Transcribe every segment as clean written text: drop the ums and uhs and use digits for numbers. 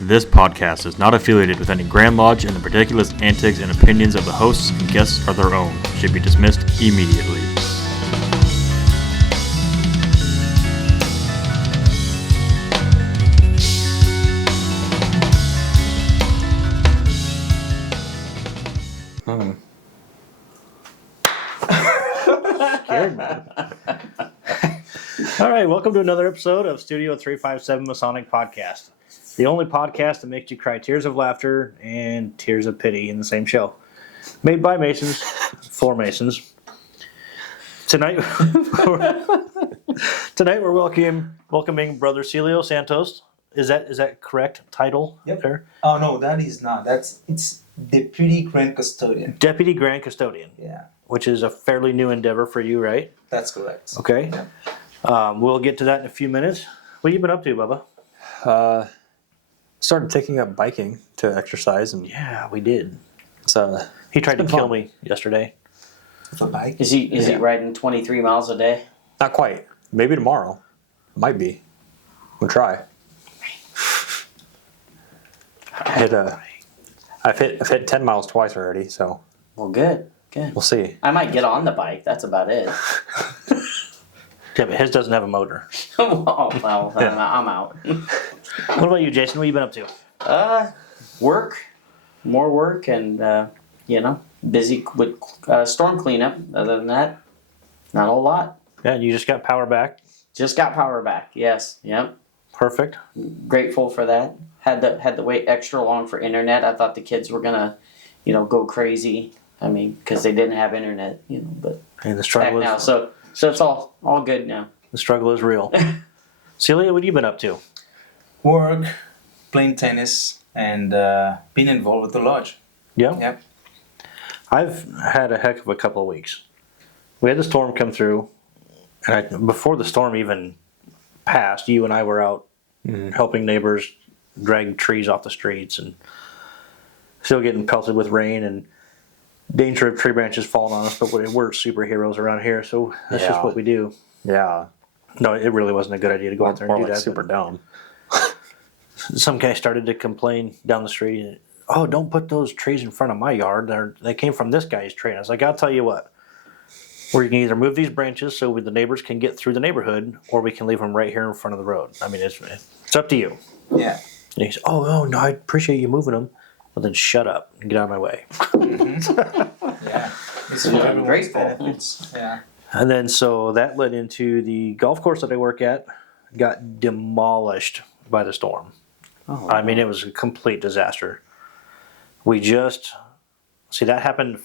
This podcast is not affiliated with any Grand Lodge, and the particulars, antics, and opinions of the hosts and guests are their own. Should be dismissed immediately. Scared me. All right, welcome to another episode of Studio 357 Masonic Podcast. The only podcast that makes you cry tears of laughter and tears of pity in the same show. Made by Masons, for Masons. Tonight we're welcoming Brother Celio Santos. Is that correct title? Yep. There? Oh no, that is not. It's Deputy Grand Custodian. Deputy Grand Custodian. Yeah, Which is a fairly new endeavor for you, right? that's correct. Okay. Yeah. We'll get to that in a few minutes. What have you been up to, Bubba? Started taking up biking to exercise, and Yeah, we did. it's He tried to been kill fun. me yesterday. With a bike. Is he riding 23 miles a day? not quite. Maybe tomorrow. Might be. We'll try. I've hit 10 miles twice already, so Well, good. we'll see. I might get on the bike. That's about it. Yeah, but his doesn't have a motor. Oh, well, I'm out. What about you, Jason? What have you been up to? Work, more work, and busy with storm cleanup. Other than that, not a whole lot. Yeah, you just got power back. Just got power back. Yes. Yep. Perfect. Grateful for that. Had to wait extra long for internet. I thought the kids were gonna, go crazy. I mean, because they didn't have internet. But And the back struggle now, is so it's all good now. real. Celia, what have you been up to? Work, playing tennis, and being involved with the lodge. Yeah. Yep. I've had a heck of a couple of weeks. We had the storm come through, and before the storm even passed, you and I were out helping neighbors drag trees off the streets, and still getting pelted with rain and danger of tree branches falling on us. But we're superheroes around here, so that's just Yeah. what we do. Yeah. No, it really wasn't a good idea to go out there and More do like that. super but dumb. some guy started to complain down the street. Oh, don't put those trees in front of my yard. They came from this guy's tree. And I was like, I'll tell you what. We can either move these branches so the neighbors can get through the neighborhood, or we can leave them right here in front of the road. I mean, it's up to you. Yeah. And he said, oh, no, I appreciate you moving them. Well, then shut up and get out of my way. Yeah. It's for Yeah, everyone's grateful. benefits. Yeah. And then so that led into the golf course that I work at got demolished by the storm. Oh, I mean, it was a complete disaster. That happened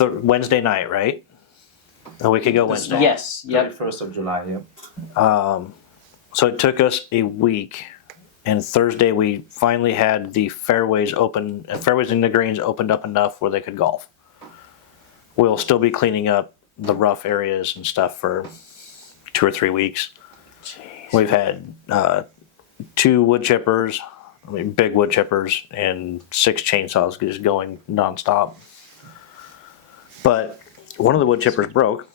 Wednesday night, right? A week ago Wednesday. Yes. Yep. 31st of July. Yep. So it took us a week, and Thursday we finally had the fairways open, and fairways and the greens opened up enough where they could golf. We'll still be cleaning up the rough areas and stuff for 2 or 3 weeks. Jeez. We've had 2 wood chippers, big wood chippers, and 6 chainsaws just going nonstop. But one of the wood chippers broke,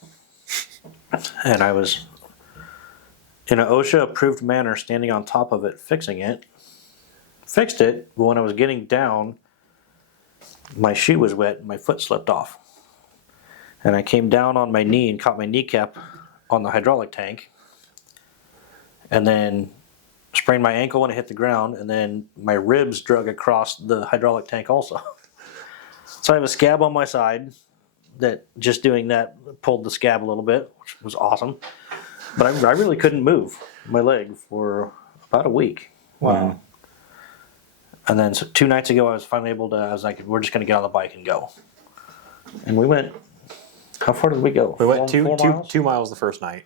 and I was in an OSHA approved manner standing on top of it, fixing it. Fixed it, but when I was getting down, my shoe was wet and my foot slipped off. And I came down on my knee and caught my kneecap on the hydraulic tank. And then sprained my ankle when it hit the ground, and then my ribs drug across the hydraulic tank also. So I have a scab on my side that just doing that pulled the scab a little bit, which was awesome. But I really couldn't move my leg for about a week. Wow. And then 2 nights ago, I was finally able to, I was like, we're just going to get on the bike and go. And we went, how far did we go? We went 4 miles? 2 miles the first night,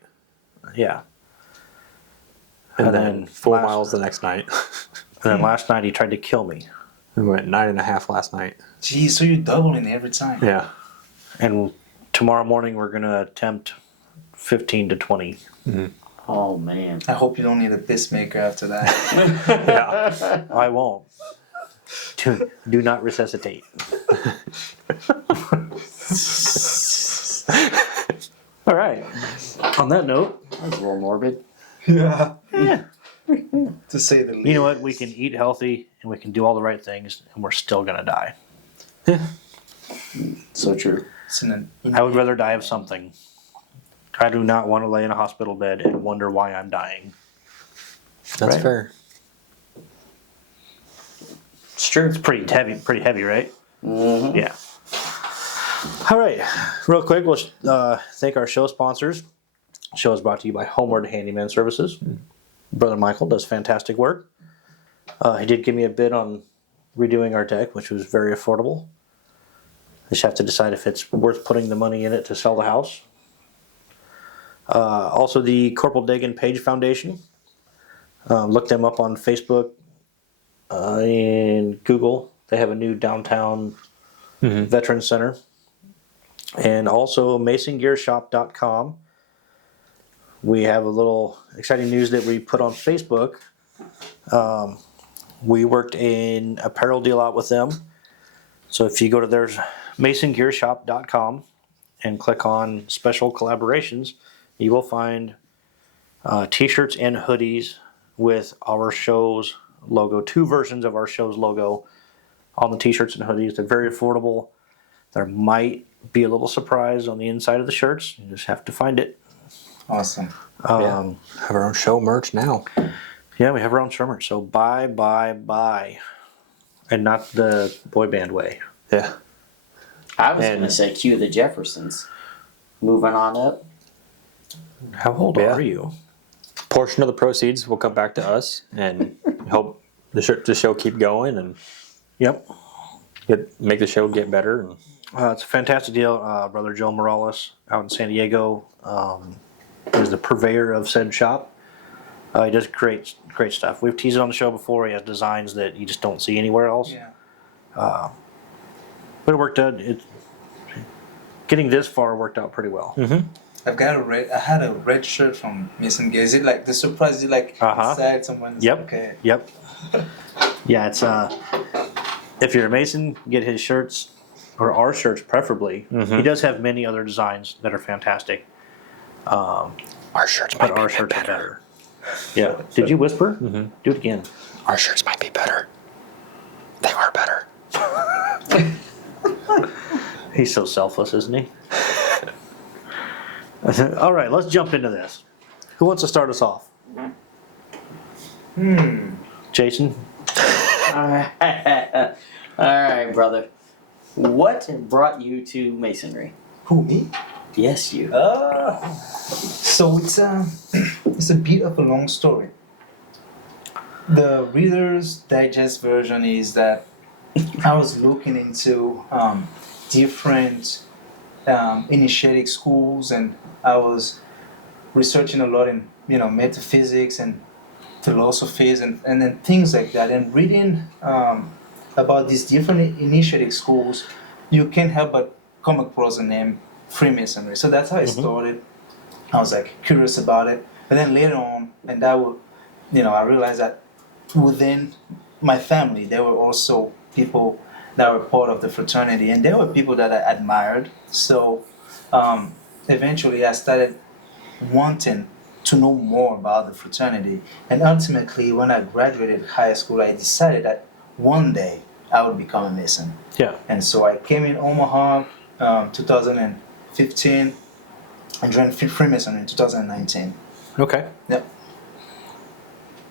Yeah. and then 4 last- miles the next night. And then last night he tried to kill me. We went 9.5 last night. Geez, so you're doubling every time. Yeah. And tomorrow morning we're going to attempt 15 to 20. Oh man. I hope you don't need a pacemaker after that. Yeah. I won't. Do not resuscitate. All right. On that note, That was a little morbid. Yeah. yeah, to say the least. You know what? We can eat healthy and we can do all the right things, and we're still gonna die. So true. It's an I would rather die of something. I do not want to lay in a hospital bed and wonder why I'm dying. That's Right. fair. It's true. It's pretty heavy, right? Mm-hmm. Yeah. All right, real quick, we'll thank our show sponsors. The show is brought to you by Homeward Handyman Services. Brother Michael does fantastic work. He did give me a bid on redoing our deck, which was very affordable. I just have to decide if it's worth putting the money in it to sell the house. Also, the Corporal Dagan Page Foundation. Look them up on Facebook and Google. They have a new downtown Veterans Center. And also MasonGearShop.com. We have a little exciting news that we put on Facebook. We worked an apparel deal out with them. So if you go to their MasonGearShop.com and click on special collaborations, you will find t-shirts and hoodies with our show's logo, 2 versions of our show's logo on the t-shirts and hoodies. They're very affordable. There might be a little surprise on the inside of the shirts. You just have to find it. awesome. Yeah. Have our own show merch now. Yeah, we have our own show merch. So buy. And not the boy band way. Yeah. I was And- going to say cue the Jeffersons. Moving on up. How old Yeah. are you? Portion of the proceeds will come back to us, and help the show keep going and Yep. make the show get better. And It's a fantastic deal. Brother Joe Morales out in San Diego is the purveyor of said shop. He does great stuff. We've teased it on the show before. He has designs that you just don't see anywhere else. Yeah. But it worked out. Getting this far worked out pretty well. I've got I had a red shirt from Mason Gear. Is it like the surprise? Is it like inside someone's? Yep. Okay. Yep. Yeah, it's if you're a Mason, get his shirts or our shirts preferably. He does have many other designs that are fantastic. our shirts But our shirts are better. Yeah. Did you whisper? Do it again. Our shirts might be better. They are better. He's so selfless, isn't he? All right, let's jump into this. Who wants to start us off? Jason? All right, brother. What brought you to Masonry? Who, me? Yes, you. So it's a bit of a long story. The Reader's Digest version is that I was looking into different initiatic schools, and I was researching a lot in metaphysics and philosophies and then things like that, and reading about these different initiatic schools, you can't help but come across the name Freemasonry. So that's how it started. I was like curious about it, but then later on, and that would, I realized that within my family there were also people that were part of the fraternity, and there were people that I admired. So eventually I started wanting to know more about the fraternity, and ultimately when I graduated high school, I decided that one day I would become a Mason. Yeah. And so I came in Omaha 2015 and joined Freemasonry in 2019. Okay. Yep.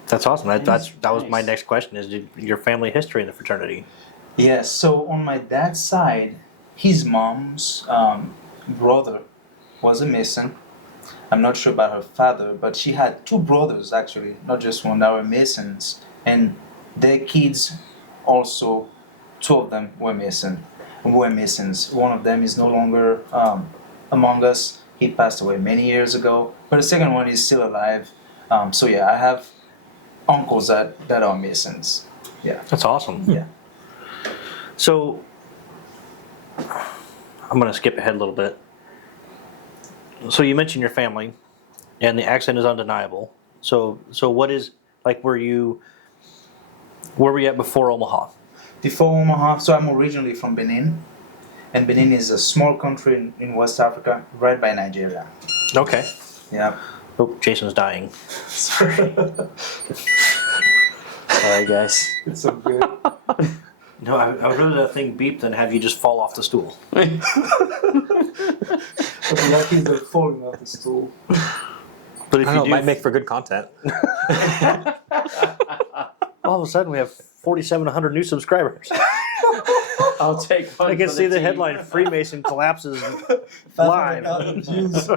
That's awesome. That was my Nice. next question is your family history in the fraternity. Yeah, so on my dad's side, his mom's brother was a Mason. I'm not sure about her father, but she had 2 brothers actually, not just one, that were Masons. And their kids also, 2 of them were Masons. One of them is no longer among us. He passed away many years ago, but the second one is still alive. So yeah, I have uncles that are Masons. Yeah. That's awesome. Yeah. So I'm going to skip ahead a little bit. So you mentioned your family, and the accent is undeniable. So what is like? Where were you at before Omaha? Before Omaha, so I'm originally from Benin, and Benin is a small country in West Africa, right by Nigeria. Okay. Yeah. Oh, Jason's dying. Sorry, guys. It's so good. No, I would rather that thing beep than have you just fall off the stool. But the lucky is they're falling off the stool. But if I don't you know, it do, might make for good content. all of a sudden we have 4,700 new subscribers. I'll take one. I can for see the team. headline: Freemason collapses live. 500,000 views.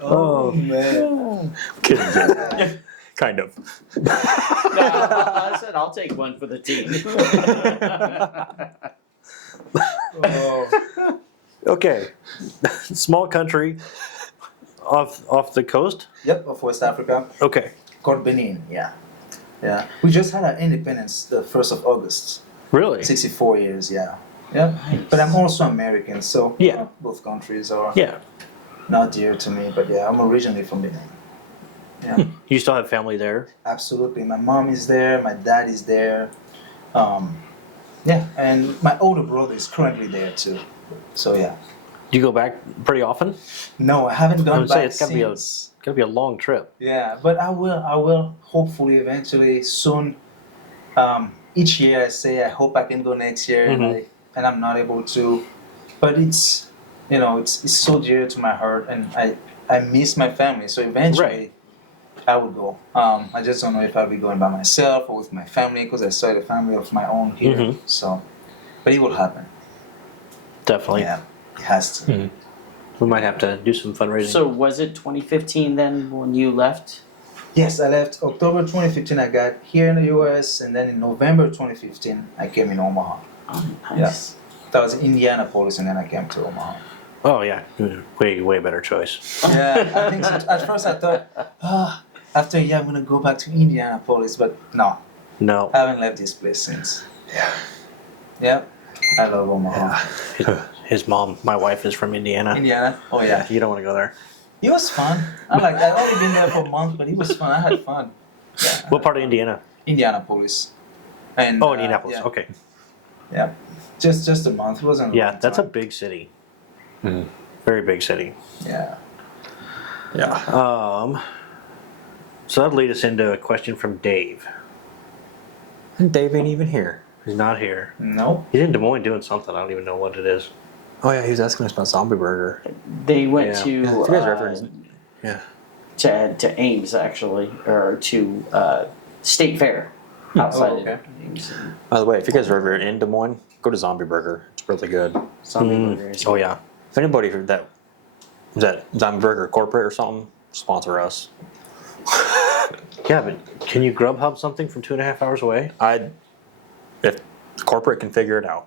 Oh, man. Kidding, Jim. Kind of. No, I said I'll take one for the team. Oh. Okay, small country off the coast. Yep, of West Africa. Okay, Called Benin, yeah. Yeah. We just had our independence the 1st of August. really? 64 years, yeah. Yeah. But I'm also American, so Yeah. both countries are Yeah. not dear to me. But yeah, I'm originally from Benin. Yeah, You still have family there? absolutely. My mom is there, my dad is there. Yeah, and my older brother is currently there too. So yeah. Do you go back pretty often? No, I haven't I gone would say back it's gotta be a since. a long trip. Yeah, but I will hopefully eventually soon. Each year I say I hope I can go next year, and I'm not able to. But it's it's so dear to my heart, and I miss my family. So eventually, I would go. I just don't know if I'll be going by myself or with my family because I started a family of my own here. Mhm. So, but it will happen. Definitely. Yeah, it has to. We might have to do some fundraising. So was it 2015 then when you left? Yes, I left October 2015. I got here in the U.S. and then in November 2015 I came in Omaha. Oh, nice. That was Indianapolis, and then I came to Omaha. Oh yeah, way better choice. Yeah, I think so. At first I thought, after a year I'm gonna go back to Indianapolis, but no, No. I haven't left this place since. Yeah, I love Omaha. His mom, my wife, is from Indiana. Indiana? Oh Yeah, yeah. you don't want to go there. It was fun. I've only been there for a month, but it was fun. I had fun. Yeah. What part of Indiana? Indianapolis. And, Oh, Indianapolis. yeah, Okay. yeah. Just a month. It wasn't a Yeah, long that's a time. big city. Mhm. Very big city. Yeah. Yeah. So that lead us into a question from Dave. And Dave ain't even here. He's not here. No. He's in Des Moines doing something. I don't even know what it is. Oh yeah, he was asking us about Zombie Burger. They went Yeah. to Yeah, if you guys are ever in- yeah. to Ames actually, or to State Fair outside Oh, okay. of Ames. By the way, if you guys are ever in Des Moines, go to Zombie Burger. It's really good. Zombie burgers. Oh yeah. If anybody heard that, is that Zombie Burger corporate or something? Sponsor us. Yeah, but can you Grubhub something from 2.5 hours away? If corporate can figure it out.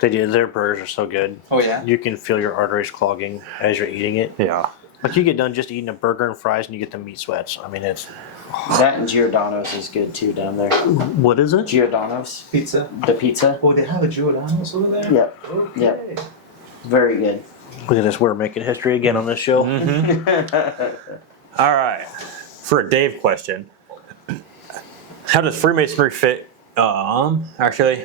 They do. Their burgers are so good. Oh yeah. You can feel your arteries clogging as you're eating it. Yeah. Like you get done just eating a burger and fries, and you get the meat sweats. I mean, it's That and Giordano's is good too down there. what is it? Giordano's, Pizza. the pizza. Oh, they have a Giordano's over there? Yep, Okay. Yep. Very good. Look at this. We're making history again on this show. All right. For a Dave question, how does Freemasonry fit? Actually,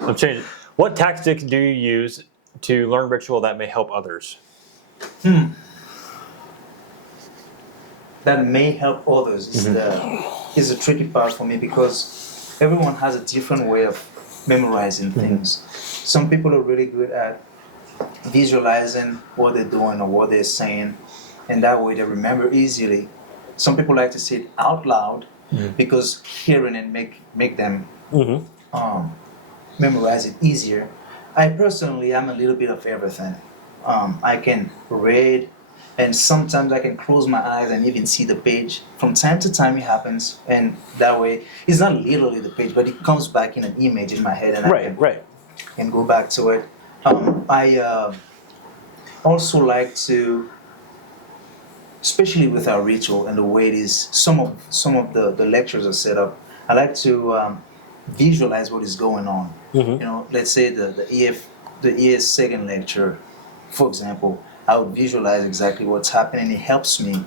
I'm changing. What tactics do you use to learn ritual that may help others? That may help others is the tricky part for me because everyone has a different way of memorizing things. Some people are really good at visualizing what they're doing or what they're saying, and that way they remember easily. Some people like to say it out loud because hearing it make them memorize it easier. I personally am a little bit of everything. I can read, and sometimes I can close my eyes and even see the page. From time to time it happens, and that way it's not literally the page, but it comes back in an image in my head, and I can go back to it. I also like to, especially with our ritual and the way it is, some of the lectures are set up. I like to visualize what is going on. You know, let's say the ES second lecture, for example. I would visualize exactly what's happening. It helps me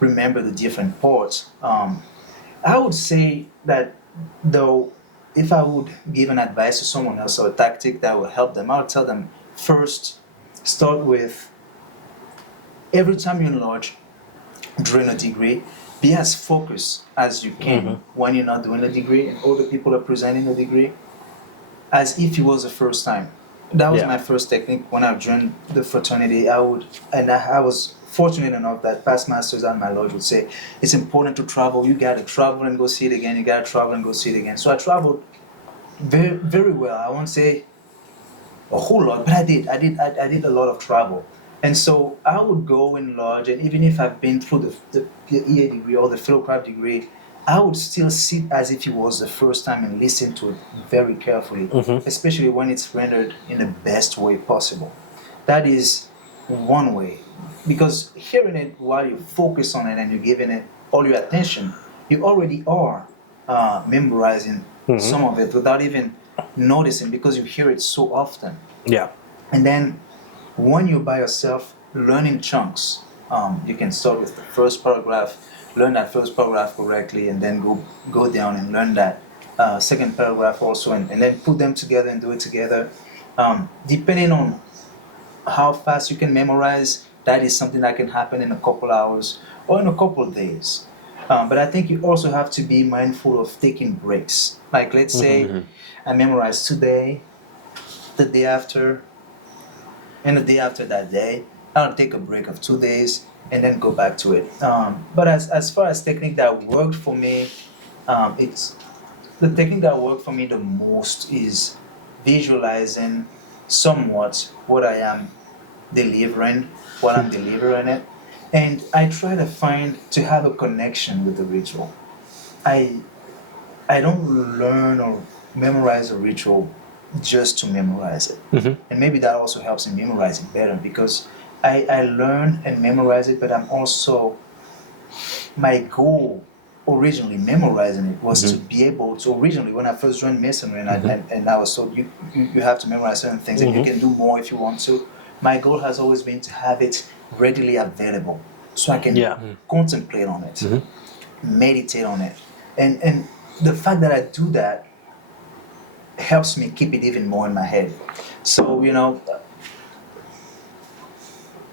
remember the different parts. I would say that though, if I would give an advice to someone else or a tactic that would help them, I would tell them first start with every time you enlarge during a degree, be as focused as you can when you're not doing a degree and other people are presenting a degree, as if it was the first time. That was Yeah. my first technique when I joined the fraternity. I was fortunate enough that past masters at my lodge would say, it's important to travel. You got to travel and go see it again. You got to travel and go see it again. So I traveled very, very well. I won't say a whole lot, but I did a lot of travel. And so I would go in lodge, and even if I've been through the EA degree or the fellowcraft degree, I would still sit as if it was the first time and listen to it very carefully, especially when it's rendered in the best way possible. That is one way, because hearing it while you focus on it and you're giving it all your attention, you already are memorizing some of it without even noticing, because you hear it so often. Yeah. And then when you're by yourself learning chunks, you can start with the first paragraph, learn that first paragraph correctly, and then go down and learn that second paragraph also, and then put them together and do it together. Depending on how fast you can memorize, that is something that can happen in a couple hours or in a couple of days. But I think you also have to be mindful of taking breaks. Like, let's say I memorized today, the day after, and the day after that day, I'll take a break of 2 days and then go back to it. But as far as technique that worked for me, it's the technique that worked for me the most is visualizing somewhat what I am delivering while I'm delivering it. And I try to have a connection with the ritual. I don't learn or memorize a ritual just to memorize it. And maybe that also helps in memorizing better, because I learn and memorize it, but I'm also, my goal originally memorizing it was to be able to, originally when I first joined Masonry and I was told you have to memorize certain things and you can do more if you want to. My goal has always been to have it readily available so I can contemplate on it, meditate on it. And the fact that I do that helps me keep it even more in my head. So,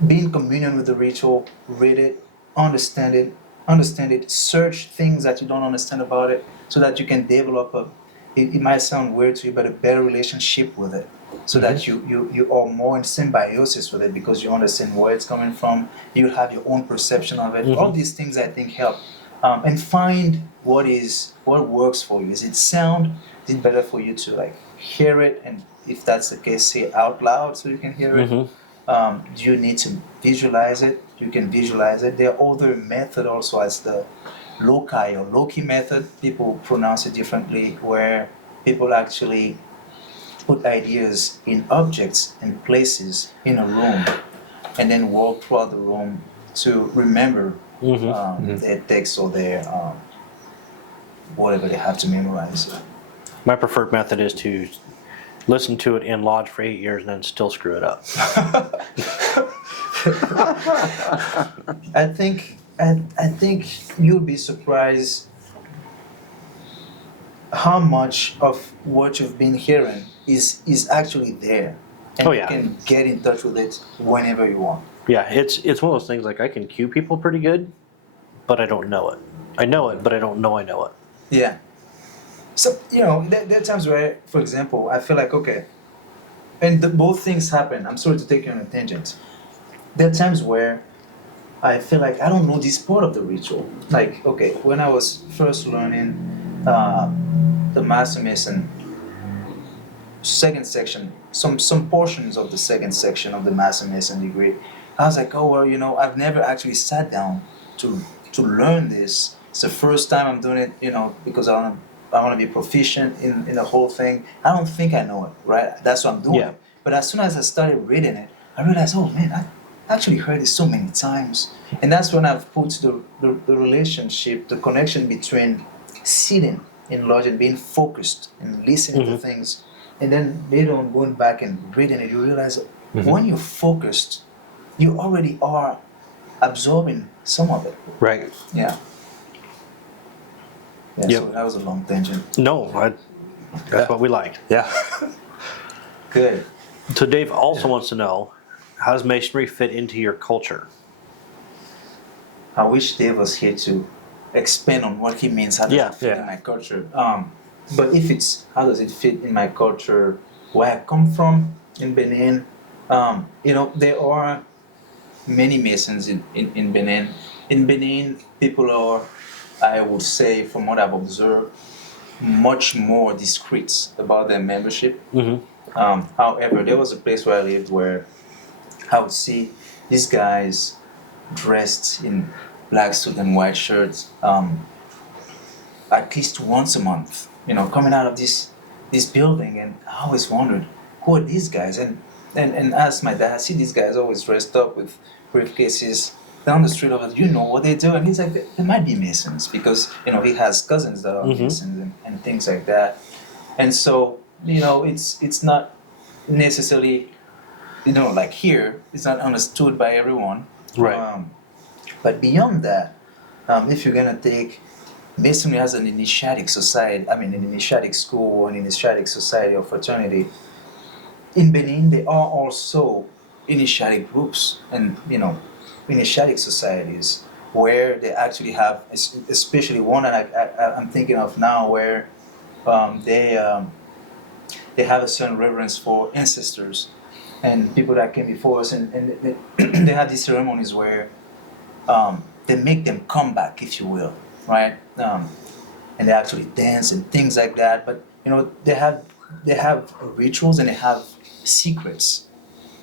be in communion with the ritual, read it, understand it, search things that you don't understand about it, so that you can develop it might sound weird to you, but a better relationship with it. So that you are more in symbiosis with it, because you understand where it's coming from, you have your own perception of it. All these things I think help. And find what works for you. Is it sound? Is it better for you to like hear it, and if that's the case, say it out loud so you can hear it? Do you need to visualize it? You can visualize it. There are other methods also, as the loci or loci method. People pronounce it differently, where people actually put ideas in objects and places in a room, and then walk throughout the room to remember their text or their whatever they have to memorize. My preferred method is to listen to it in lodge for 8 years and then still screw it up. I think you'll be surprised how much of what you've been hearing is actually there, and you can get in touch with it whenever you want. Yeah, it's one of those things, like I can cue people pretty good, but I don't know it. I know it, but I don't know I know it. Yeah. So, there are times where, for example, I feel like, okay, and both things happen. I'm sorry to take you on a tangent. There are times where I feel like I don't know this part of the ritual. Like, okay, when I was first learning the Master Mason second section, some portions of the second section of the Master Mason degree, I was like, oh, well, I've never actually sat down to learn this. It's the first time I'm doing it, because I want to be proficient in the whole thing. I don't think I know it, right? That's what I'm doing. Yeah. But as soon as I started reading it, I realized, oh man, I actually heard it so many times. And that's when I've put the relationship, the connection between sitting in lodge and being focused and listening to things. And then later on going back and reading it, you realize when you're focused, you already are absorbing some of it. Right. Yeah. Yeah, Yep. so that was a long tangent. No, that's what we like. Yeah. Good. So Dave also wants to know, how does masonry fit into your culture? I wish Dave was here to expand on what he means. How does Yeah, it fit yeah. in my culture? But if it's how does it fit in my culture, where I come from in Benin, there are many Masons in Benin. In Benin, people are, I would say, from what I've observed, much more discreet about their membership. However, there was a place where I lived where I would see these guys dressed in black suit and white shirts at least once a month, coming out of this building, and I always wondered, who are these guys? And asked my dad, I see these guys always dressed up with briefcases down the street over, you know what they do? And he's like, they might be Masons because, he has cousins that are Masons and things like that. And so, it's not necessarily, like here, it's not understood by everyone. Right. But beyond that, if you're gonna take Masonry as an initiatic society, an initiatic school or an initiatic society or fraternity, in Benin there are also initiatic groups and initiatic societies where they actually have, especially one that I'm thinking of now, where they have a certain reverence for ancestors and people that came before us, and they have these ceremonies where they make them come back, if you will, right? And they actually dance and things like that. But they have rituals and they have secrets.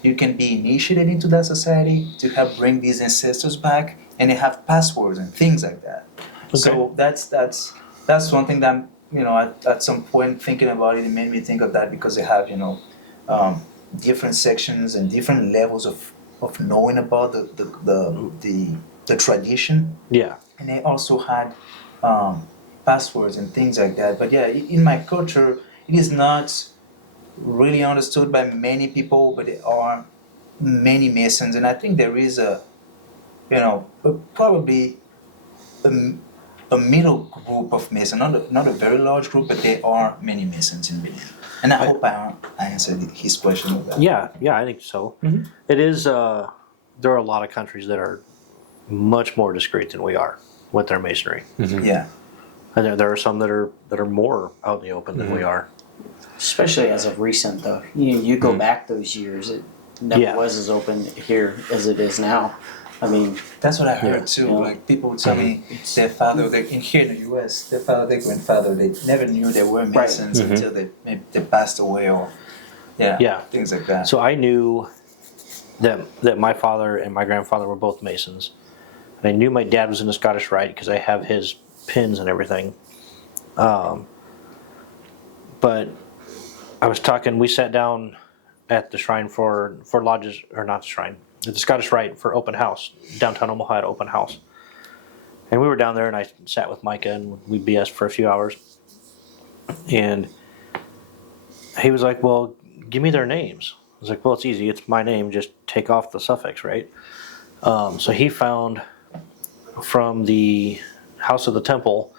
You can be initiated into that society to help bring these ancestors back, and they have passwords and things like that. Okay. So that's one thing that at some point thinking about it made me think of that, because they have different sections and different levels of knowing about the tradition. Yeah. And they also had passwords and things like that. But yeah, in my culture, it is not really understood by many people, but there are many Masons, and I think there is probably a middle group of Masons, not a very large group, but there are many Masons in Benin. And I hope I answered his question with that. Yeah, I think so. It is. There are a lot of countries that are much more discreet than we are with their Masonry, Yeah. and there are some that are more out in the open than we are. Especially as of recent, though. You go back those years, it never was as open here as it is now. That's what I heard too. Yeah. Like people would tell me their father, in here in the U.S., their father, their grandfather, they never knew they were Masons until they passed away, or things like that. So I knew that my father and my grandfather were both Masons. And I knew my dad was in the Scottish Rite because I have his pins and everything. But I was talking. We sat down at the shrine for lodges, or not the shrine, at the Scottish Rite for open house, downtown Omaha at open house. And we were down there, and I sat with Micah, and we BS'd for a few hours. And he was like, "Well, give me their names." I was like, "Well, it's easy. It's my name. Just take off the suffix, right?" So he found from the House of the Temple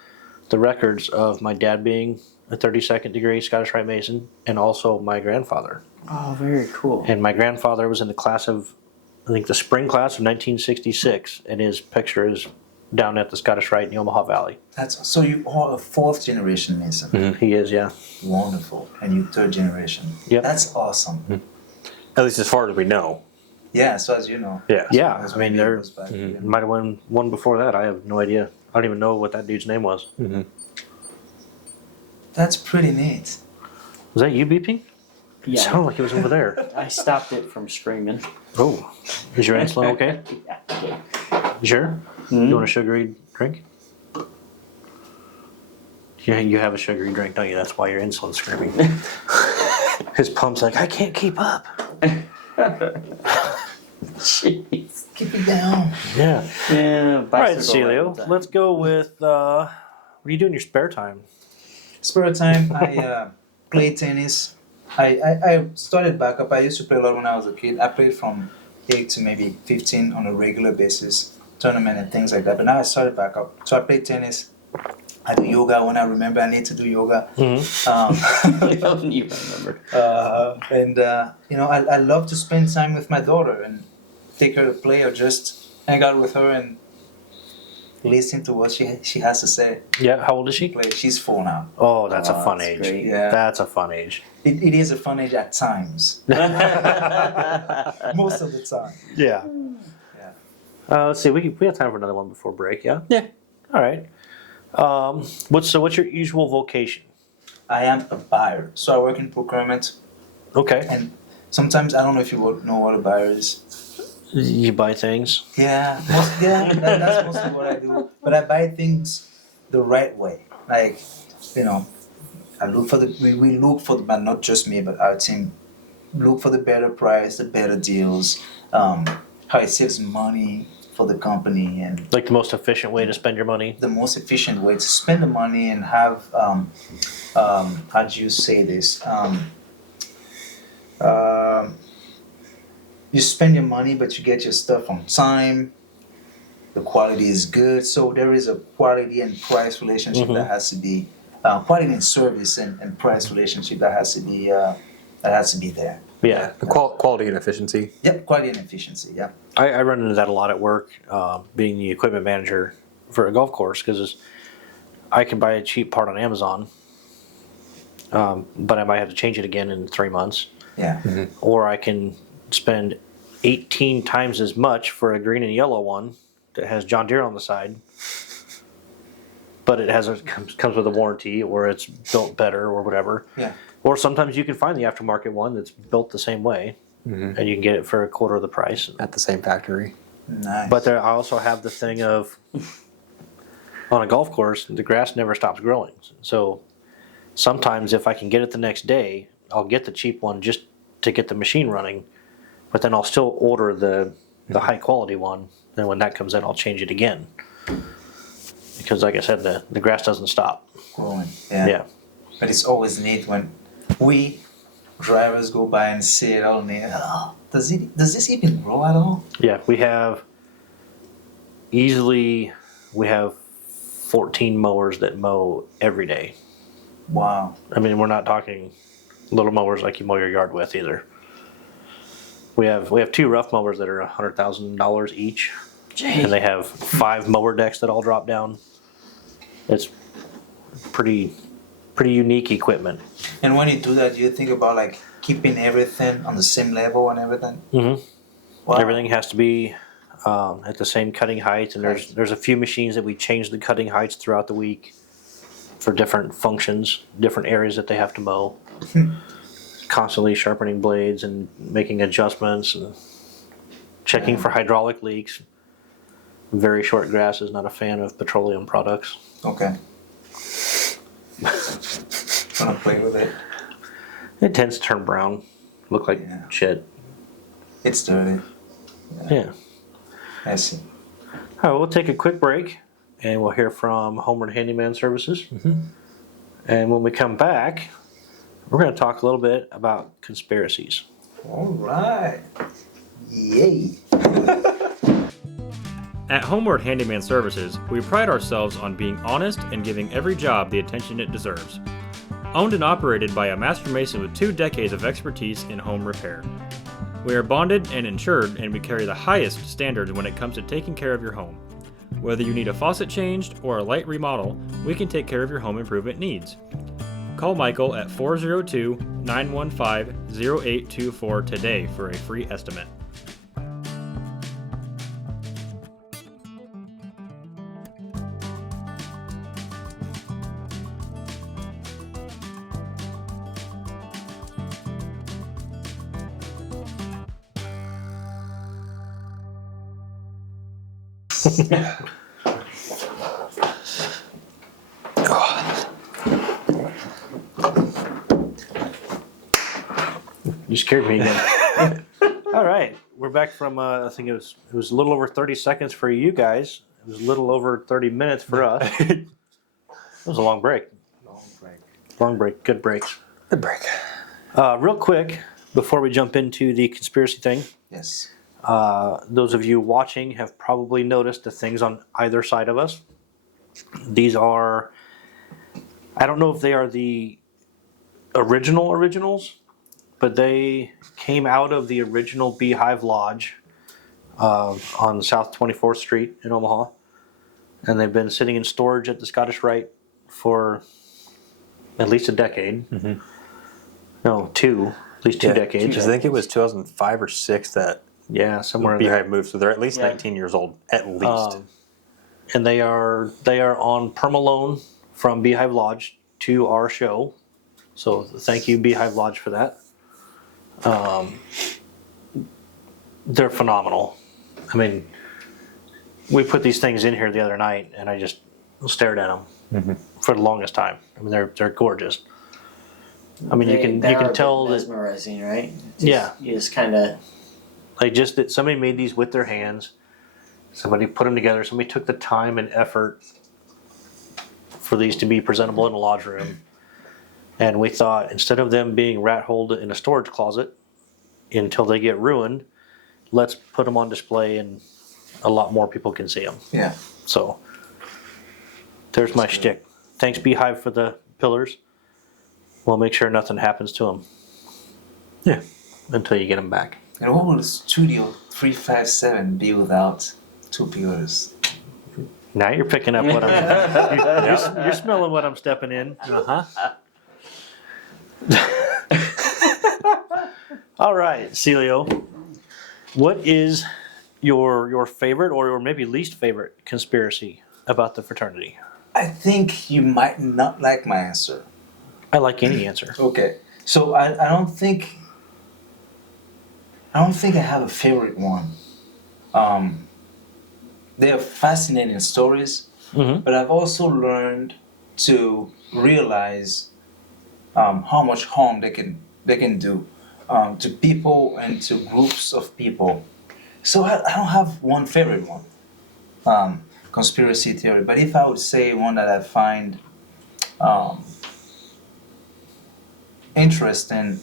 the records of my dad being a 32nd degree Scottish Rite Mason, and also my grandfather. Oh, very cool. And my grandfather was in the class of, I think, the spring class of 1966, and his picture is down at the Scottish Rite in the Omaha Valley. So you are a fourth generation Mason. He is, yeah. Wonderful. And you third generation. Yep. That's awesome. At least as far as we know. Yeah, as far as you know. Yeah. Yeah, As I mean, many there years back, might have been one before that. I have no idea. I don't even know what that dude's name was. That's pretty neat. Was that you beeping? It sounded Yeah, like it was over there. I stopped it from screaming. Oh, is your insulin okay? Yeah. You sure? You want a sugary drink? Yeah, you have a sugary drink, don't you? That's why your insulin's screaming. His pump's like, I can't keep up. Jeez. Keep it down. Yeah. Yeah. All right, bicycle Celio, ride time. let's go with what do you do in your spare time? Spare time, I play tennis. I started back up. I used to play a lot when I was a kid. I played from 8 to maybe 15 on a regular basis, tournament and things like that. But now I started back up. So I play tennis. I do yoga when I remember I need to do yoga. You remember. And I love to spend time with my daughter and take her to play or just hang out with her and listen to what she has to say. Yeah, how old is she? Like, she's 4 now. Oh, that's a fun that's age. great. Yeah. That's a fun age. It is a fun age at times. Most of the time. Yeah. Yeah. Let's see. We have time for another one before break. Yeah. Yeah. All right. What's your usual vocation? I am a buyer, so I work in procurement, Okay. and sometimes I don't know if you know what a buyer is. You buy things. Yeah, that's mostly what I do. But I buy things the right way. Like, I look for we look for but not just me, but our team look for the better price, the better deals, how it saves money for the company, and Like the most efficient way to spend your money. the most efficient way to spend the money and have how do you say this? You spend your money, but you get your stuff on time. The quality is good, so there is a quality and price relationship that has to be quality and service and price relationship that has to be there. Yeah. The quality and efficiency. Yep, quality and efficiency. Yep. I run into that a lot at work, being the equipment manager for a golf course, because I can buy a cheap part on Amazon, but I might have to change it again in 3 months. Yeah. Or I can spend 18 times as much for a green and yellow one that has John Deere on the side, but it comes with a warranty, or it's built better, or whatever. Yeah. Or sometimes you can find the aftermarket one that's built the same way, and you can get it for a quarter of the price. At the same factory. Nice. But I also have the thing of, on a golf course, the grass never stops growing. So sometimes if I can get it the next day, I'll get the cheap one just to get the machine running, but then I'll still order the high quality one. And when that comes in, I'll change it again. Because like I said, the grass doesn't stop. growing. Yeah. Yeah. But it's always neat when we drivers go by and see it all neat. Oh, does this even grow at all? Yeah, we have 14 mowers that mow every day. Wow. I mean, we're not talking little mowers like you mow your yard with either. We have 2 rough mowers that are $100,000 each, and they have 5 mower decks that all drop down. It's pretty unique equipment. And when you do that, do you think about like keeping everything on the same level and everything? Mm-hmm. Wow. Everything has to be at the same cutting height, and there's a few machines that we change the cutting heights throughout the week for different functions, different areas that they have to mow. Constantly sharpening blades and making adjustments and checking for hydraulic leaks. Very short grass is not a fan of petroleum products. Okay. Wanna play with it? It tends to turn brown, look like Yeah. shit. It's dirty. Yeah. I see. All right, we'll take a quick break, and we'll hear from Homeward Handyman Services. And when we come back, we're going to talk a little bit about conspiracies. All right. Yay. At Homeward Handyman Services, we pride ourselves on being honest and giving every job the attention it deserves. Owned and operated by a master mason with 2 decades of expertise in home repair. We are bonded and insured, and we carry the highest standards when it comes to taking care of your home. Whether you need a faucet changed or a light remodel, we can take care of your home improvement needs. Call Michael at 402-915-0824 today for a free estimate. You scared me again. All right, we're back from. I think it was a little over 30 seconds for you guys. It was a little over 30 minutes for us. It was a long break. Long break. Good breaks. Good break. Real quick, before we jump into the conspiracy thing, Yes. those of you watching have probably noticed the things on either side of us. These are. I don't know if they are the originals, but they came out of the original Beehive Lodge on South 24th Street in Omaha. and they've been sitting in storage at the Scottish Rite for at least a decade. Mm-hmm. No, at least two decades. I think it was 2005 or 6 that Somewhere in there. Beehive moved, so they're at least 19 years old, at least. And they are on perma loan from Beehive Lodge to our show. So thank you, Beehive Lodge, for that. They're phenomenal. I mean, we put these things in here the other night, and I just stared at them for the longest time. I mean, they're gorgeous. I mean, you can tell that mesmerizing, right? Yeah. You just kind of. like just that somebody made these with their hands. Somebody put them together. Somebody took the time and effort for these to be presentable in a lodge room. And we thought, instead of them being rat-holed in a storage closet until they get ruined, let's put them on display and a lot more people can see them. Yeah. So there's my shtick. Thanks, Beehive, for the pillars. We'll make sure nothing happens to them. Yeah. Until you get them back. And what would Studio 357 be without 2 pillars? Now you're picking up what I'm. You're smelling what I'm stepping in. All right, Celio. What is your favorite or maybe least favorite conspiracy about the fraternity? I think you might not like my answer. I like any answer. Okay. So I don't think I have a favorite one. They are fascinating stories, but I've also learned to realize how much harm they can do to people and to groups of people. So I don't have one favorite one, conspiracy theory. But if I would say one that I find interesting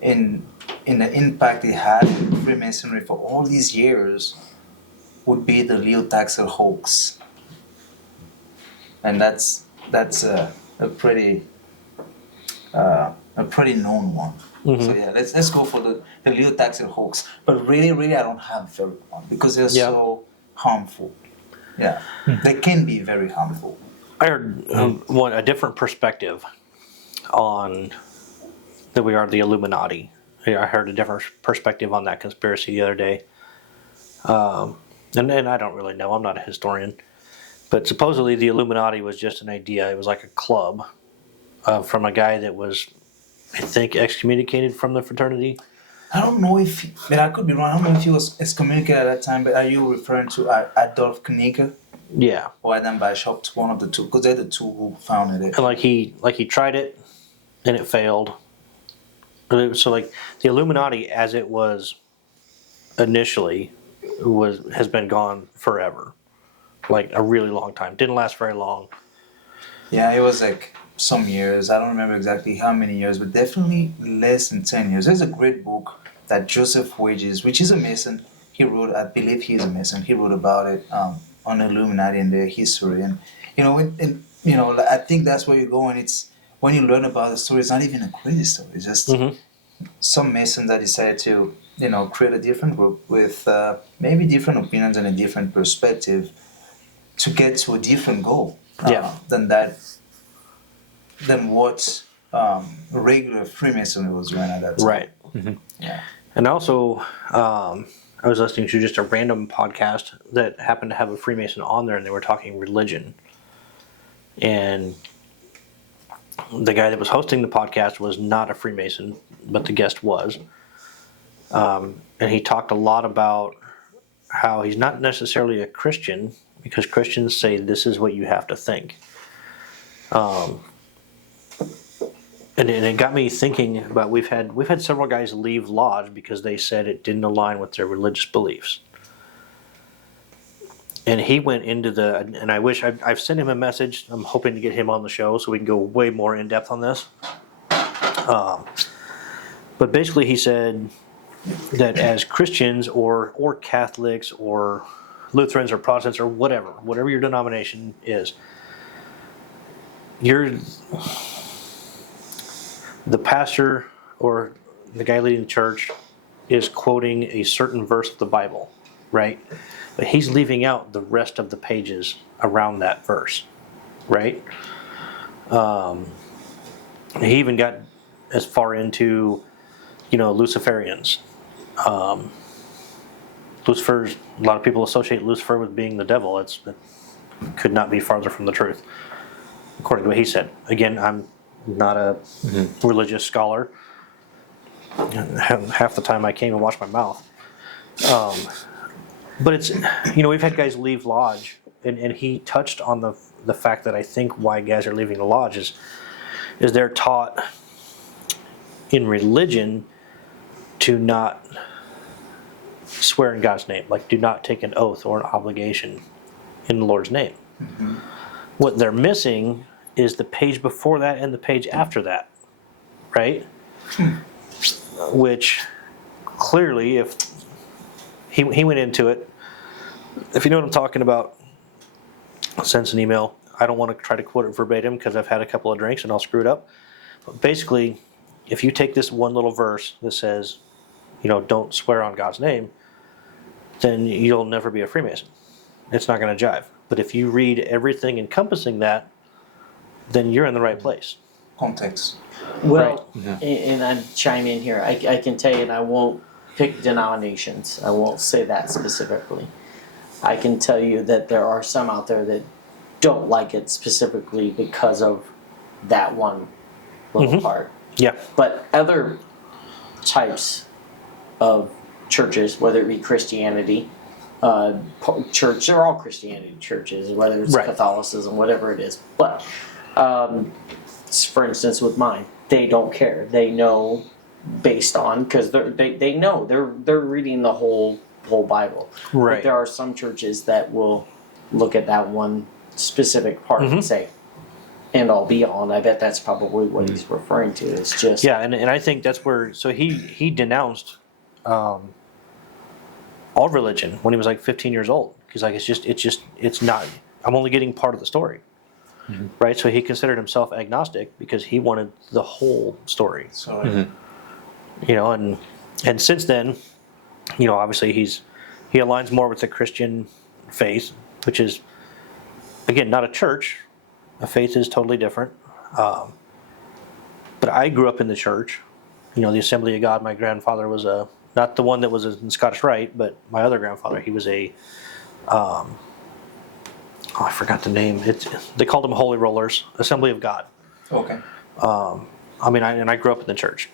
in the impact it had in Freemasonry for all these years, would be the Leo Taxel hoax, and that's a pretty known one. So yeah, let's go for the Leo Taxel hoax. But really, I don't have a favorite one because they're so harmful. Yeah, they can be very harmful. I heard a different perspective on that we are the Illuminati. I heard a different perspective on that conspiracy the other day. And I don't really know. I'm not a historian. But supposedly the Illuminati was just an idea. It was like a club from a guy that was, I think, excommunicated from the fraternity. I don't know if, but I could be wrong. I don't know if he was excommunicated at that time, but are you referring to Adolf Knieger Yeah. or Adam Weishaupt, one of the two? Because they're the two who founded it. And like he tried it and it failed. So like the Illuminati as it was initially has been gone forever. Like a really long time. Didn't last very long. Yeah, it was like some years. I don't remember exactly how many years, but definitely less than 10 years. There's a great book that Joseph Wages, which is a Mason, he wrote, I believe he is a Mason, he wrote about it on Illuminati and their history. And, I think that's where you go, and it's, when you learn about the story, it's not even a crazy story. It's just some Masons that decided to, create a different group with maybe different opinions and a different perspective to get to a different goal than what regular Freemasonry was doing at that time. Right. Yeah. And also, I was listening to just a random podcast that happened to have a Freemason on there, and they were talking religion. And the guy that was hosting the podcast was not a Freemason, but the guest was. And he talked a lot about how he's not necessarily a Christian, because Christians say this is what you have to think. And it got me thinking about we've had several guys leave lodge because they said it didn't align with their religious beliefs. And he went into and I wish I've sent him a message. I'm hoping to get him on the show so we can go way more in depth on this. But basically, he said that as Christians or Catholics or Lutherans or Protestants or whatever your denomination is, the pastor or the guy leading the church is quoting a certain verse of the Bible. right? But he's leaving out the rest of the pages around that verse, right? He even got as far into, Luciferians. Lucifer's, a lot of people associate Lucifer with being the devil. It could not be farther from the truth, according to what he said. Again, I'm not a religious scholar. Half the time I can't even wash my mouth. But it's, we've had guys leave lodge, and he touched on the fact that I think why guys are leaving the lodge is they're taught in religion to not swear in God's name, like do not take an oath or an obligation in the Lord's name. Mm-hmm. What they're missing is the page before that and the page after that, right? Which clearly, if he went into it, if you know what I'm talking about, send us an email. I don't want to try to quote it verbatim because I've had a couple of drinks and I'll screw it up. But basically, if you take this one little verse that says, don't swear on God's name, then you'll never be a Freemason. It's not going to jive. But if you read everything encompassing that, then you're in the right place. Context. Well, Right. And I chime in here. I can tell you, and I won't pick denominations. I won't say that specifically. I can tell you that there are some out there that don't like it specifically because of that one little part. Yeah. But other types of churches, whether it be Christianity, church, they're all Christianity churches, whether it's Right. Catholicism, whatever it is. But for instance, with mine, they don't care. They know based on because they know they're reading the whole Bible. Right. But there are some churches that will look at that one specific part and say, "End all be all." And I bet that's probably what he's referring to. It's just Yeah, and I think that's where, so he denounced all religion when he was like 15 years old. He's like, it's not, I'm only getting part of the story. Right? So he considered himself agnostic because he wanted the whole story. Sorry. And since then, obviously he aligns more with the Christian faith, which is, again, not a church. A faith is totally different. But I grew up in the church, the Assembly of God. My grandfather was not the one that was in Scottish Rite, but my other grandfather, he was I forgot the name. They called them Holy Rollers, Assembly of God. Okay. I grew up in the church.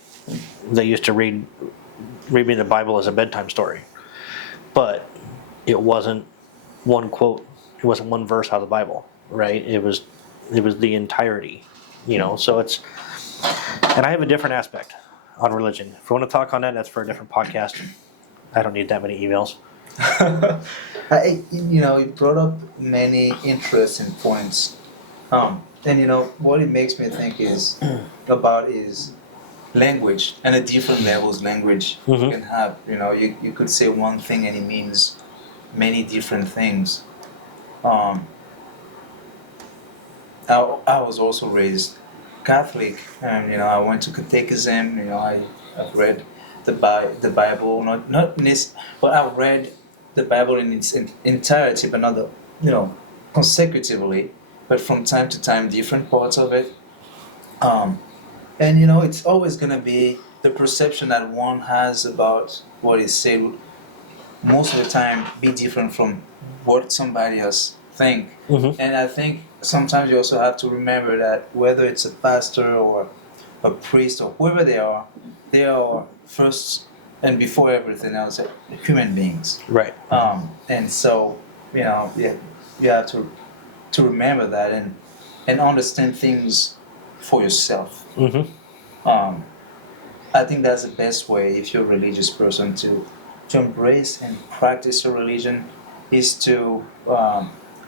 They used to read me the Bible as a bedtime story, but it wasn't one quote. It wasn't one verse out of the Bible, right? It was the entirety, So it's, and I have a different aspect on religion. If we want to talk on that, that's for a different podcast. I don't need that many emails. It brought up many interesting points. And what it makes me think is language and the different levels language you can have. You could say one thing and it means many different things. I was also raised Catholic, and I went to catechism. I've read the Bible, not this, but I've read the Bible in its entirety, but not consecutively, but from time to time, different parts of it. And it's always gonna be the perception that one has about what is said. Most of the time, be different from what somebody else think. And I think sometimes you also have to remember that whether it's a pastor or a priest or whoever they are first and before everything else human beings. Right. And so you have to remember that and understand things for yourself. I think that's the best way if you're a religious person to embrace and practice your religion is to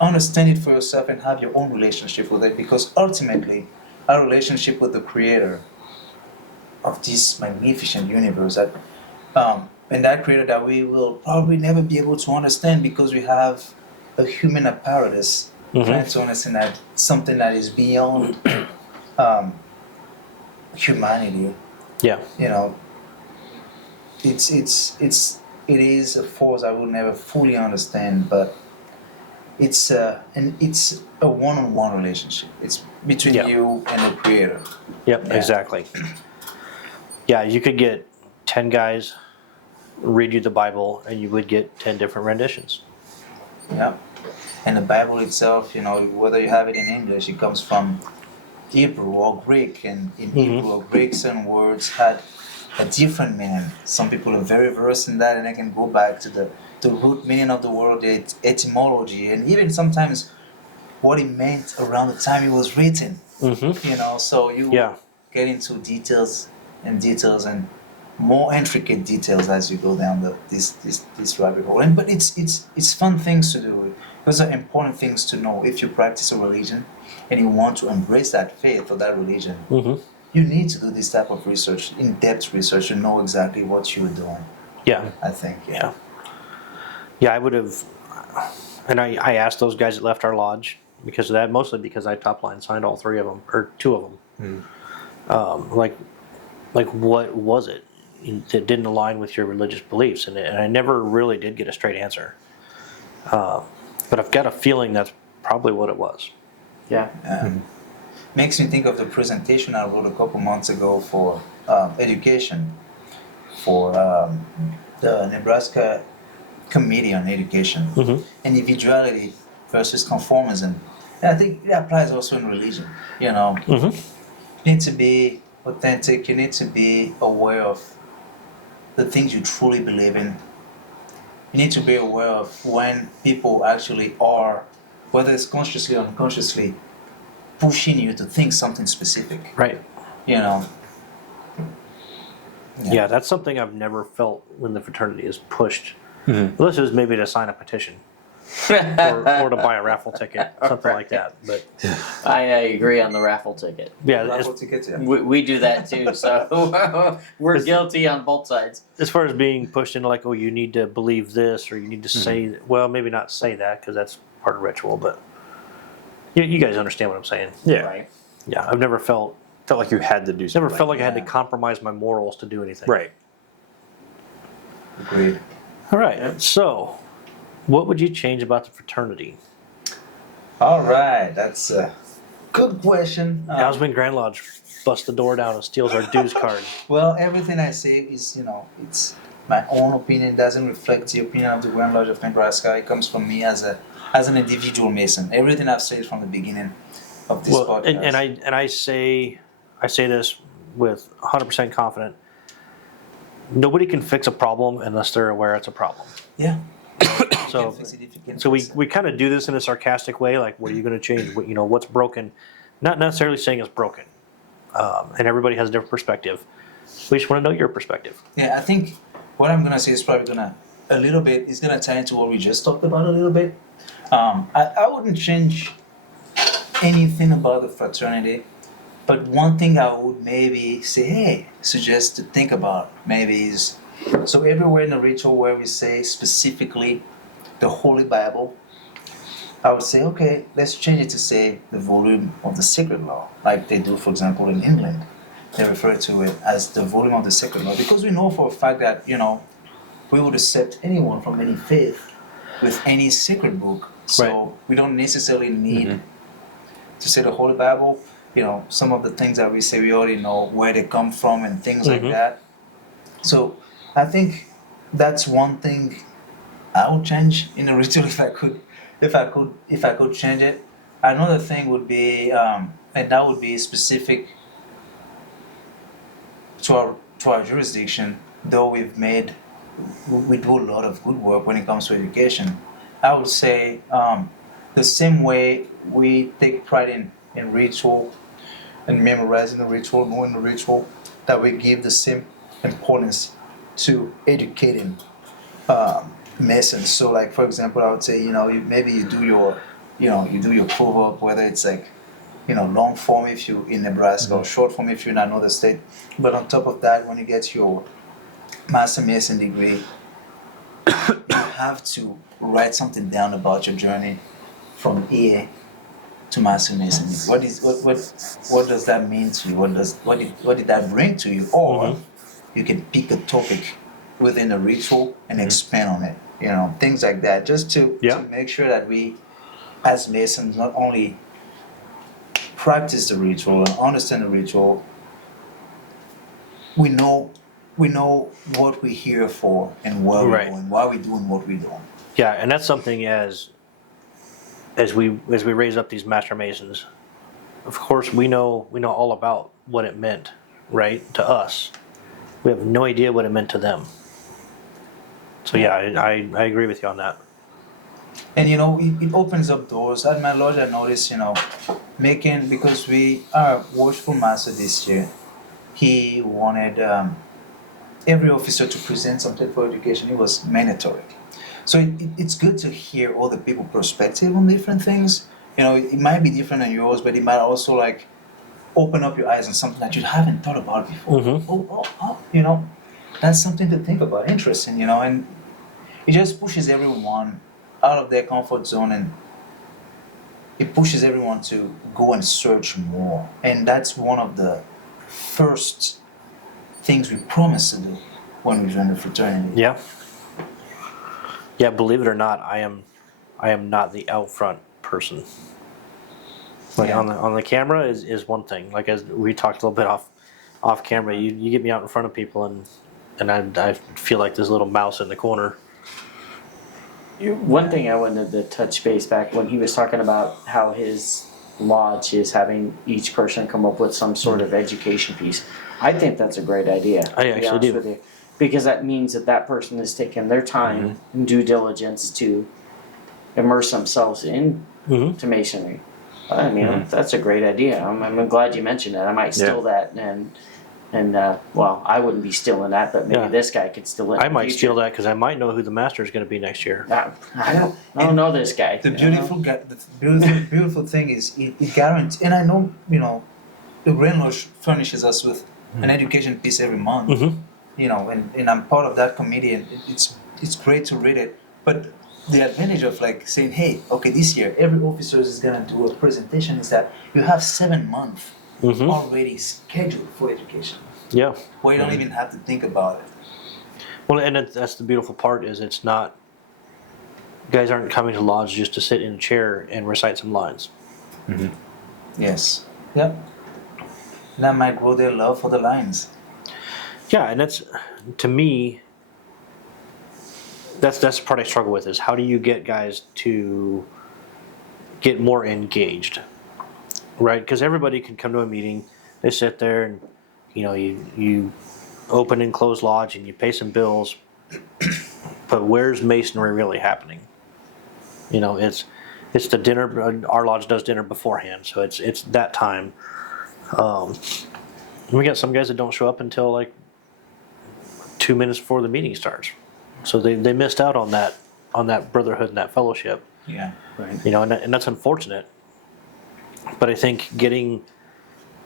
understand it for yourself and have your own relationship with it, because ultimately our relationship with the creator of this magnificent universe and that creator that we will probably never be able to understand because we have a human apparatus trying to understand that something that is beyond humanity. Yeah. It's it is a force I will never fully understand, but it's a one-on-one relationship. It's between Yeah. you and the Creator. Yep, Yeah. exactly. Yeah, you could get 10 guys read you the Bible, and you would get 10 different renditions. Yeah. And the Bible itself, whether you have it in English, it comes from Hebrew or Greek, and in Hebrew or Greek, certain words had a different meaning. Some people are very versed in that, and they can go back to the root meaning of the word, the etymology, and even sometimes what it meant around the time it was written. So you Yeah. get into details and more intricate details as you go down this rabbit hole. But it's fun things to do. Those are important things to know. If you practice a religion and you want to embrace that faith or that religion, you need to do this type of research, in-depth research, to know exactly what you're doing. Yeah. I think. Yeah. Yeah, I would have, and I asked those guys that left our lodge because of that, mostly because I top line signed all 3 of them, or 2 of them. Like what was it that didn't align with your religious beliefs? And I never really did get a straight answer. But I've got a feeling that's probably what it was. Yeah. Makes me think of the presentation I wrote a couple months ago for education, for the Nebraska Committee on Education, individuality versus conformism. And I think it applies also in religion. You need to be authentic. You need to be aware of the things you truly believe in. You need to be aware of when people actually are, whether it's consciously or unconsciously, pushing you to think something specific. Right. Yeah. Yeah, that's something I've never felt when the fraternity is pushed. Unless it was maybe to sign a petition or to buy a raffle ticket, something like that. But I agree on the raffle ticket. yeah, Raffle tickets, yeah. We do that too, so we're guilty on both sides. as far as being pushed into like, oh, you need to believe this or you need to say, well, maybe not say that because that's part of ritual, but you guys understand what I'm saying. Yeah. Right. Yeah, I've never felt Like you had to do something. never felt like I had to Yeah. compromise my morals to do anything. Right. Agreed. All right. So, what would you change about the fraternity? All right, that's a good question. How's when Grand Lodge busts the door down and steals our dues card? Well, everything I say is, it's my own opinion. It doesn't reflect the opinion of the Grand Lodge of Nebraska. It comes from me as an individual Mason. Everything I've said from the beginning of this podcast. And I say this with 100% confident. Nobody can fix a problem unless they're aware it's a problem. Yeah. So, we kind of do this in a sarcastic way, like, what are you going to change? What's broken? Not necessarily saying it's broken. And everybody has a different perspective. We just want to know your perspective. Yeah, I think what I'm gonna say is probably gonna tie into what we just talked about a little bit. I wouldn't change anything about the fraternity, but one thing I would maybe say, suggest to think about maybe is, so everywhere in the ritual where we say specifically the Holy Bible, I would say, okay, let's change it to say the volume of the sacred law, like they do, for example, in England. They refer to it as the volume of the sacred law, because we know for a fact that, we would accept anyone from any faith with any sacred book. So Right. we don't necessarily need to say the Holy Bible. Some of the things that we say, we already know where they come from and things like that. So I think that's one thing I would change in the ritual if I could change it. Another thing would be, and that would be specific to our jurisdiction, though we do a lot of good work when it comes to education. I would say the same way we take pride in ritual and memorizing the ritual, knowing the ritual, that we give the same importance to educating Masons. So, like, for example, I would say, maybe you do your proverb, whether it's like, long form if you're in Nebraska or short form if you're in another state. But on top of that, when you get your Master Mason degree, you have to write something down about your journey from EA to Master Mason. What does that mean to you? What did that bring to you? Or you can pick a topic within a ritual and expand on it. You know, things like that, just to make sure that we, as Masons, not only practice the ritual and understand the ritual, we know what we're here for and where we're going, why we're doing what we're doing. Yeah, and that's something as we raise up these Master Masons, of course we know all about what it meant, right, to us. We have no idea what it meant to them. So yeah, I agree with you on that. And you know, it opens up doors. At my lodge, I noticed, you know, because we are worshipful master this year, he wanted every officer to present something for education. It was mandatory. So it's good to hear other people's perspective on different things. You know, it might be different than yours, but it might also like open up your eyes on something that you haven't thought about before. Oh, you know, that's something to think about. Interesting, you know, and it just pushes everyone out of their comfort zone, and it pushes everyone to go and search more. And that's one of the first things we promise to do when we join the fraternity. Yeah. Yeah, believe it or not, I am not the out front person. Like on the camera is one thing. Like as we talked a little bit off camera, you get me out in front of people and I feel like this little mouse in the corner. One thing I wanted to touch base back when he was talking about how his lodge is having each person come up with some sort of education piece. I think that's a great idea. I actually do. With you. Because that means that person has taken their time and due diligence to immerse themselves in to Masonry. I mean, that's a great idea. I'm glad you mentioned that. I might steal that and well, I wouldn't be stealing that, but maybe this guy could steal it. I might steal that because I might know who the master is going to be next year. I don't know this guy. The beautiful thing is it guarantees, and I know, you know, the Grand Lodge furnishes us with an education piece every month. You know, and I'm part of that committee, and it's great to read it. But the advantage of like saying, hey, okay, this year every officer is gonna do a presentation is that you have 7 months already scheduled for education. Yeah. Where you don't even have to think about it. Well, and that's the beautiful part is it's not. Guys aren't coming to lodge just to sit in a chair and recite some lines. Yes. Yep. That might grow their love for the lines. Yeah, and that's, to me, that's the part I struggle with is how do you get guys to get more engaged, right? Because everybody can come to a meeting, they sit there and, you know, you open and close lodge and you pay some bills, but where's Masonry really happening? You know, it's the dinner, our lodge does dinner beforehand, so it's that time. We got some guys that don't show up until like 2 minutes before the meeting starts, so they missed out on that brotherhood and that fellowship. Yeah, right. You know, and that's unfortunate. But I think getting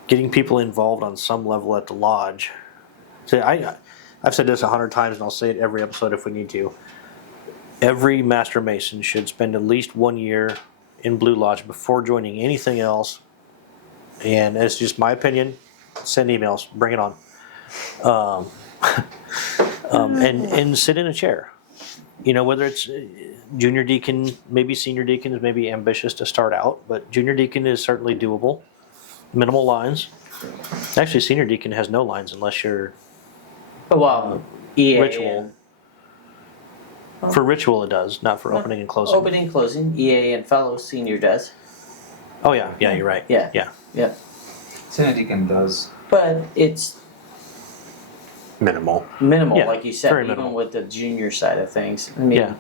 people involved on some level at the lodge. See, I've said this 100 times, and I'll say it every episode if we need to. Every Master Mason should spend at least 1 year in Blue Lodge before joining anything else. And it's just my opinion. Send emails. Bring it on. And sit in a chair. You know, whether it's junior deacon, maybe senior deacon is maybe ambitious to start out, but junior deacon is certainly doable. Minimal lines. Actually, senior deacon has no lines unless you're EA ritual. For ritual, it does, not for opening and closing. Opening and closing, EA and fellows, senior does. Oh yeah, you're right. Yeah. Senior deacon does. But it's Minimal. minimal, like you said, very even minimal. with the junior side of things. I mean,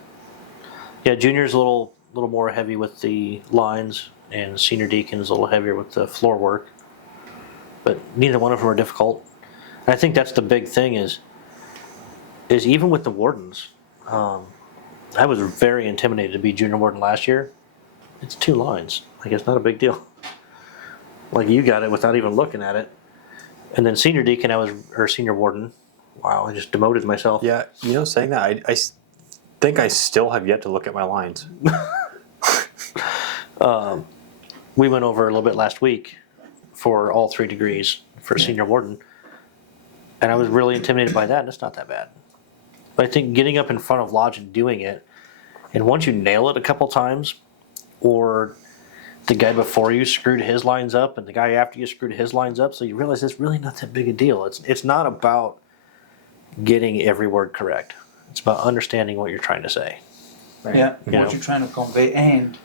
Yeah, junior's a little more heavy with the lines, and senior deacon's a little heavier with the floor work. But neither one of them are difficult. And I think that's the big thing is even with the wardens. I was very intimidated to be junior warden last year. It's 2 lines. Like, it's not a big deal. Like, you got it without even looking at it. And then senior deacon, or senior warden. Wow, I just demoted myself. Yeah, you know, saying that, I think I still have yet to look at my lines. We went over a little bit last week for all 3 degrees for senior warden. And I was really intimidated by that, and it's not that bad. But I think getting up in front of lodge and doing it, and once you nail it a couple times, or the guy before you screwed his lines up, and the guy after you screwed his lines up, so you realize it's really not that big a deal. It's not about getting every word correct. It's about understanding what you're trying to say. Right. Yeah, You know? what you're trying to convey. And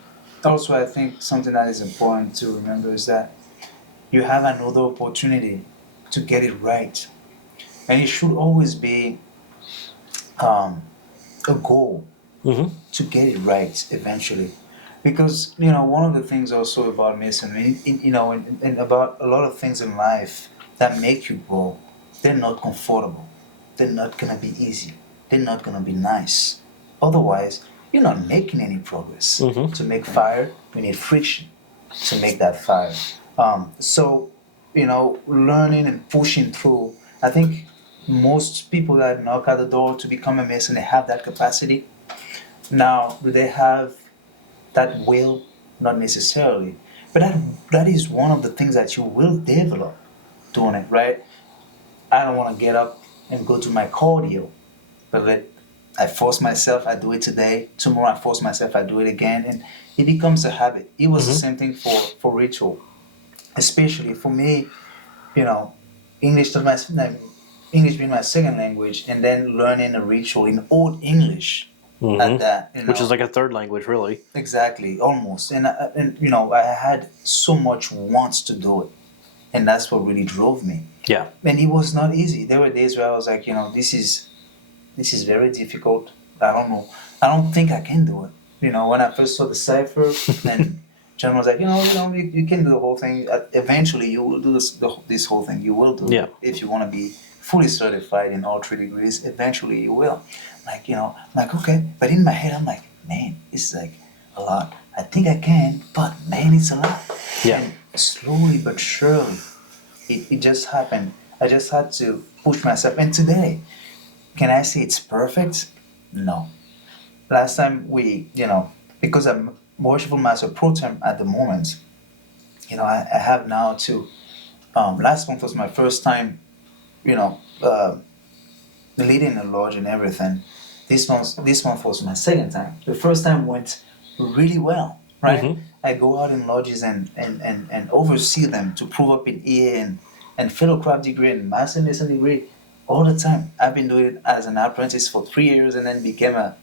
also, I think something that is important to remember is that you have another opportunity to get it right. And it should always be a goal Mm-hmm. to get it right eventually. Because, you know, one of the things also about Masonry, and about a lot of things in life that make you grow, they're not comfortable. They're not going to be easy. They're not going to be nice. Otherwise, you're not making any progress. Mhm. To make fire, we need friction to make that fire. So, learning and pushing through, I think most people that knock at the door to become a Mason, they have that capacity. Now, do they have that will? Not necessarily. But that is one of the things that you will develop doing it, right? I don't want to get up and go to my cardio, but I force myself, I do it today. Tomorrow I force myself, I do it again, and it becomes a habit. It was the same thing for ritual, especially for me. You know, English to English being my second language, and then learning a ritual in Old English at that, Which is like a third language, really. exactly, almost. And I had so much wants to do it, and that's what really drove me. Yeah. And it was not easy. There were days where I was like, this is very difficult. I don't know. I don't think I can do it. When I first saw the cipher, and John was like, you can do the whole thing. Eventually, you will do this whole thing. You will do Yeah. it if you want to be fully certified in all 3 degrees. Eventually, you will. Like okay. But in my head, I'm like, man, it's like a lot. I think I can, but man, it's a lot. Yeah. And slowly but surely, it just happened. I just had to push myself. And today, can I say it's perfect? No. Last time because I'm worshipful master pro tem at the moment, I have now to, last month was my first time, leading a lodge and everything. This month was my second time. The first time went really well, right? Mhm. I go out in lodges and oversee them to prove up in EA and fellowcraft degree and master mason degree all the time. I've been doing it as an apprentice for 3 years and then became a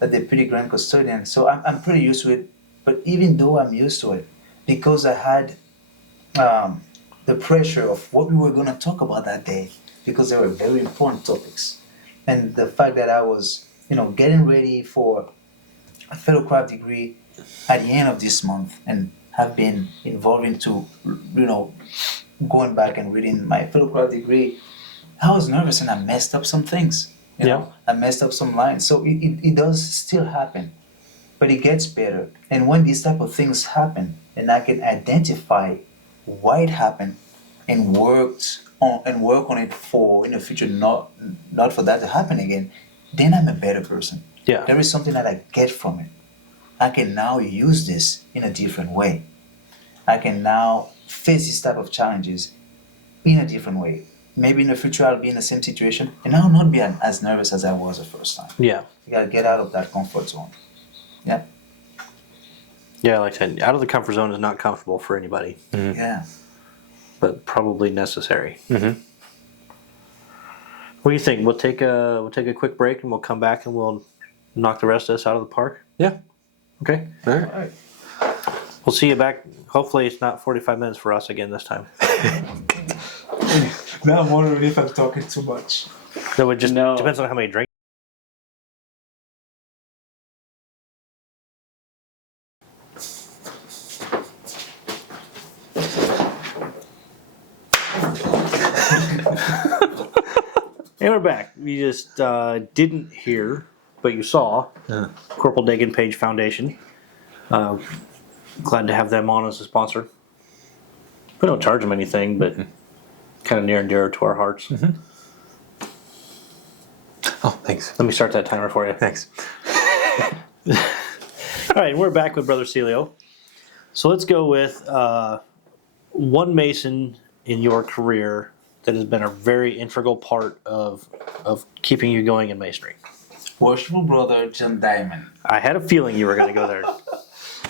deputy grand custodian. So I'm pretty used to it. But even though I'm used to it, because I had the pressure of what we were going to talk about that day, because they were very important topics, and the fact that I was, getting ready for a fellowcraft degree at the end of this month, and have been involved into, going back and reading my fellowcraft degree, I was nervous and I messed up some things. I messed up some lines. So it does still happen, but it gets better. And when these type of things happen, and I can identify why it happened, and work on it for in the future, not for that to happen again, then I'm a better person. Yeah. There is something that I get from it. I can now use this in a different way. I can now face this type of challenges in a different way. Maybe in the future I'll be in the same situation and I'll not be as nervous as I was the first time. Yeah. You gotta get out of that comfort zone. Yeah. Yeah, like I said, out of the comfort zone is not comfortable for anybody, Yeah. but probably necessary. Mhm. What do you think? We'll take a quick break and we'll come back and we'll knock the rest of this out of the park. Yeah. Okay. All right. All right. We'll see you back. Hopefully it's not 45 minutes for us again this time. Now I'm wondering if I'm talking too much. No, it just No. depends on how many drinks. And we're back. You just didn't hear, but you saw Corporal Dagan Page Foundation. Glad to have them on as a sponsor. We don't charge them anything, but kind of near and dear to our hearts. Oh, thanks. Let me start that timer for you. Thanks. All right, we're back with Brother Celio. So let's go with one Mason in your career that has been a very integral part of keeping you going in masonry? Worshipful brother John Diamond. I had a feeling you were going to go there.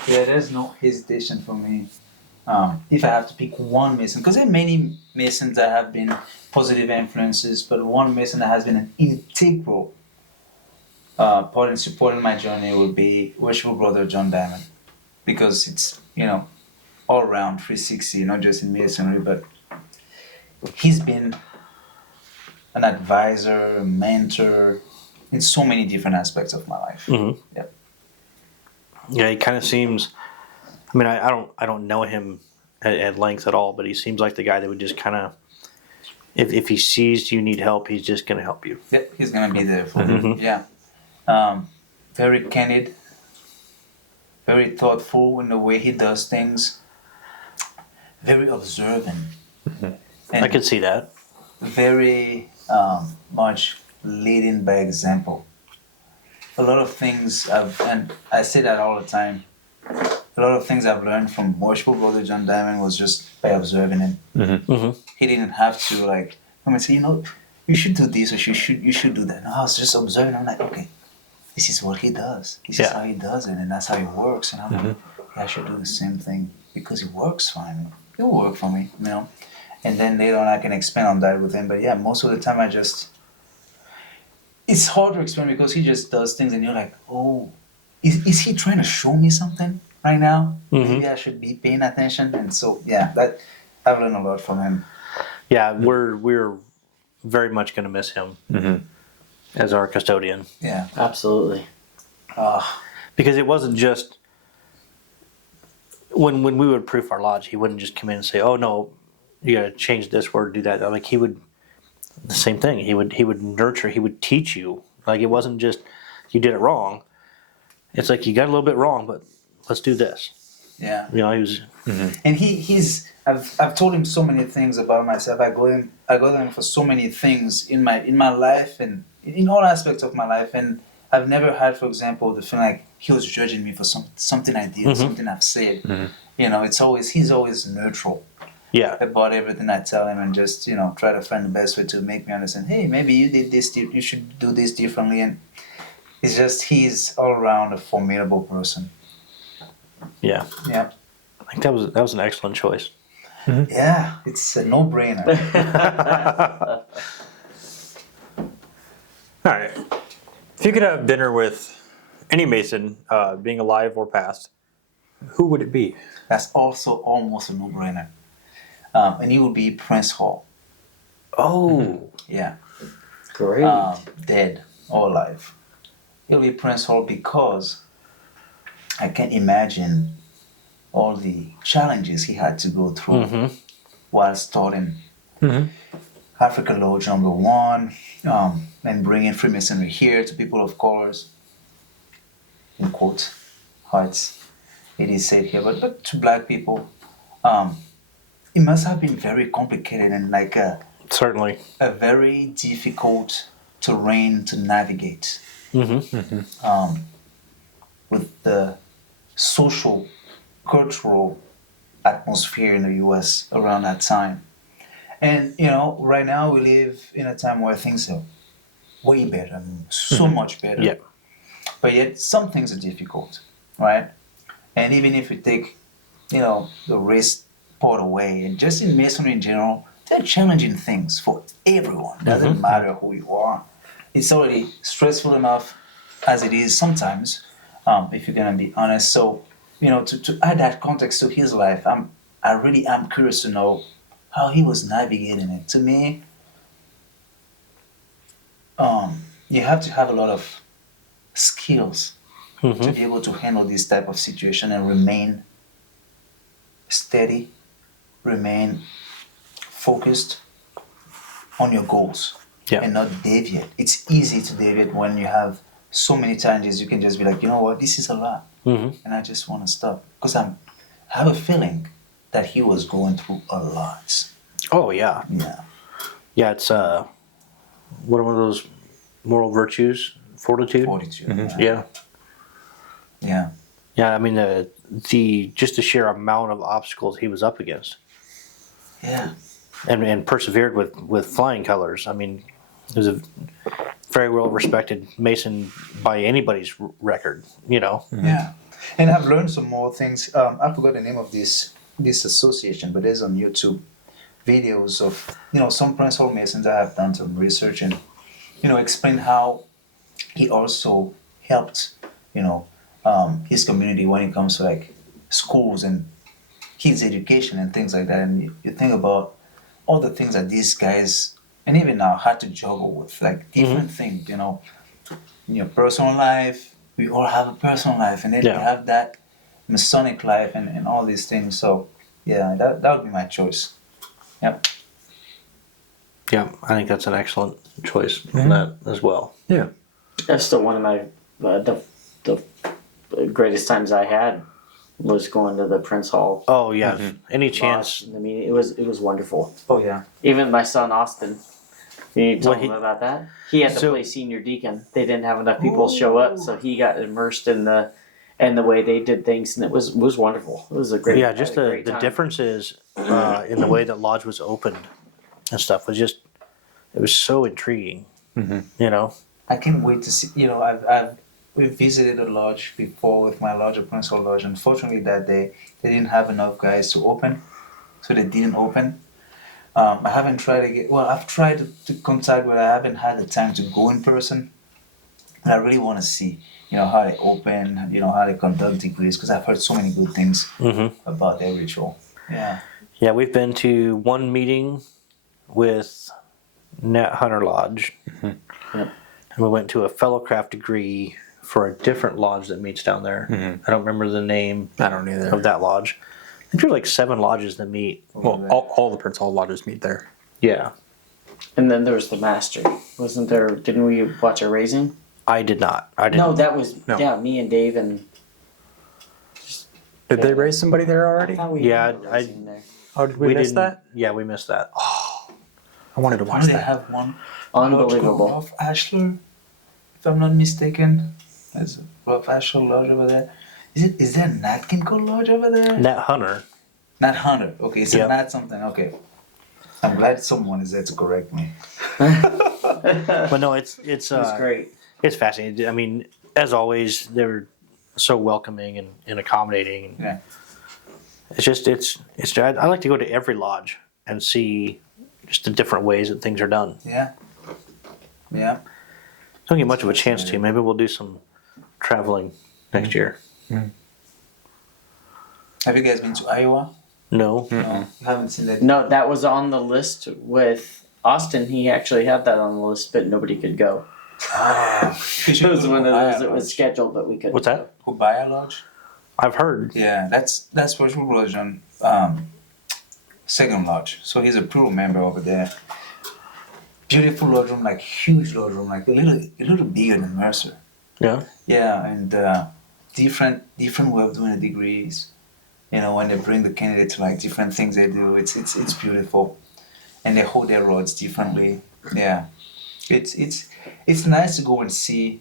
Yeah, there's no hesitation for me. If I have to pick one Mason, because there are many Masons that have been positive influences, but one Mason that has been an integral part in supporting my journey would be Worshipful Brother John Diamond, because it's all around 360, not just in Masonry, but he's been an advisor, a mentor in so many different aspects of my life. Mhm. Yep. Yeah, he kind of seems. I mean, I don't know him at length at all, but he seems like the guy that would just kind of, if he sees you need help, he's just going to help you. Yep, he's gonna be there for you. Mhm. Yeah. Very candid, very thoughtful in the way he does things, very observant, and I could see that. very much leading by example. A lot of things and I say that all the time. A lot of things I've learned from Worshipful Brother John Diamond was just by observing him. Mm-hmm. He didn't have to come and say, you should do this or you should do that. No, I was just observing. I'm like, okay, this is what he does. This is how he does it, and that's how he works. And I'm like, yeah, I should do the same thing because it works fine. It'll work for me, And then later on, I can expand on that with him. But yeah, most of the time, it's hard to explain because he just does things, and you're like, oh, is he trying to show me something right now? Mhm. Maybe I should be paying attention. And so, yeah, that I've learned a lot from him. Yeah, we're very much going to miss him as our custodian. Yeah. Absolutely. Because it wasn't just when we would proof our lodge, he wouldn't just come in and say, "Oh no, you got to change this word, do that." Like he would, the same thing. He would nurture. He would teach you. Like it wasn't just you did it wrong. It's like you got a little bit wrong, but let's do this. Yeah. He was. And he's I've told him so many things about myself. I go to him for so many things in my life and in all aspects of my life, and I've never had, for example, the feeling like he was judging me for something I did, something I've said. He's always neutral Yeah. about everything I tell him, and just try to find the best way to make me understand. Hey, maybe you did this. You should do this differently. And it's just he's all around a formidable person. Yeah. Yeah. I think that was an excellent choice. Yeah, it's a no-brainer. All right. If you could have dinner with any Mason, being alive or past, who would it be? That's also almost a no-brainer. And he would be Prince Hall. Oh. Yeah. Great. Dead or alive. He'll be Prince Hall because I can't imagine all the challenges he had to go through while starting Africa Lodge #1 and bringing Freemasonry here to people of colors, in quotes, hearts, it is said here, but to black people. It must have been very complicated and Certainly. a very difficult terrain to navigate with the social, cultural atmosphere in the U.S. around that time. And, right now we live in a time where things are way better, so much better. Yeah. But yet some things are difficult, right? And even if you take, the race part away, and just in Masonry in general, they're challenging things for everyone. Doesn't matter who you are. It's already stressful enough as it is sometimes, if you're gonna be honest. So, to add that context to his life, I really am curious to know how he was navigating it. To me, you have to have a lot of skills to be able to handle this type of situation and remain steady, remain focused on your goals and not deviate. It's easy to deviate when you have so many challenges. You can just be like, you know what, this is a lot, and I just want to stop because I have a feeling that he was going through a lot. Oh yeah. Yeah. Yeah. It's one of those moral virtues, fortitude. Fortitude. Yeah. Yeah. Yeah. I mean the just the sheer amount of obstacles he was up against. Yeah. and persevered with flying colors. I mean, he was a very well respected Mason by anybody's record. You know. Yeah, and I've learned some more things. I forgot the name of this association, but there's on YouTube videos of some Prince Hall Masons that have done some research and explain how he also helped his community when it comes to like schools and kids education and things like that. And you think about all the things that these guys and even now had to juggle with, like different things. In your personal life, we all have a personal life, and then you have that Masonic life and all these things. So yeah, that would be my choice. Yep. Yeah, I think that's an excellent choice on that as well. Yeah. That's still one of my the greatest times I had was going to the Prince Hall. Oh yeah, any chance? Lodge. I mean, it was wonderful. Oh yeah. Even my son Austin. You told him he- about that? He had to So- play senior deacon. They didn't have enough people show up, so he got immersed in the way they did things, and it was wonderful. It was a great. Yeah, just had a the great time. difference is in the way that lodge was opened and stuff was just it was so intriguing. You know. I can't wait to see. We've visited a lodge before with my lodge, a Prince Hall Lodge. Unfortunately, that day they didn't have enough guys to open, so they didn't open. I haven't tried to get. Well, I've tried to contact, but I haven't had the time to go in person. And I really want to see, how they open, how they conduct degrees, because I've heard so many good things about their ritual. Yeah. Yeah, we've been to one meeting with Nat Hunter Lodge, Yep. and we went to a fellowcraft degree for a different lodge that meets down there. I don't remember the name I don't either. of that lodge. I think there's like 7 lodges that meet. Well, all the Prince Hall lodges meet there. Yeah, And then there was the master. Wasn't there? Didn't we watch a raising? I did not. I didn't. No, that was No. me and Dave and. Did they raise somebody there I already? thought we Yeah, had a raising there. Oh, did we miss didn't- that? Yeah, we missed that. I wanted to Why watch do they that. have one? Unbelievable. Ralph Ashler, if I'm not mistaken. There's a Ralph Ashler Lodge over there. Is there a Nat King Cole Lodge over there? Nat Hunter. Nat Hunter. Okay, it's Yeah. a Nat something. Okay. I'm glad someone is there to correct me. But no, it's It was great. it's fascinating. I mean, as always, they're so welcoming and accommodating. Yeah. It's just it's. I like to go to every lodge and see just the different ways that things are done. Yeah. Yeah. Don't get much of a chance to. Maybe we'll do some traveling next year. Have you guys been to Iowa? No. No. You haven't seen that? No, that was on the list with Austin. He actually had that on the list, but nobody could go. Ah. It was one of those that was scheduled, but we couldn't. What's that? Hubaya Lodge? I've heard. Yeah, that's Virtual Religion, second lodge. So he's a pro member over there. Beautiful lodge room, like huge lodge room, like a little bigger than Mercer. Yeah. Yeah, and different way of doing the degrees. When they bring the candidate to like different things they do, it's beautiful, and they hold their rods differently. Yeah, it's nice to go and see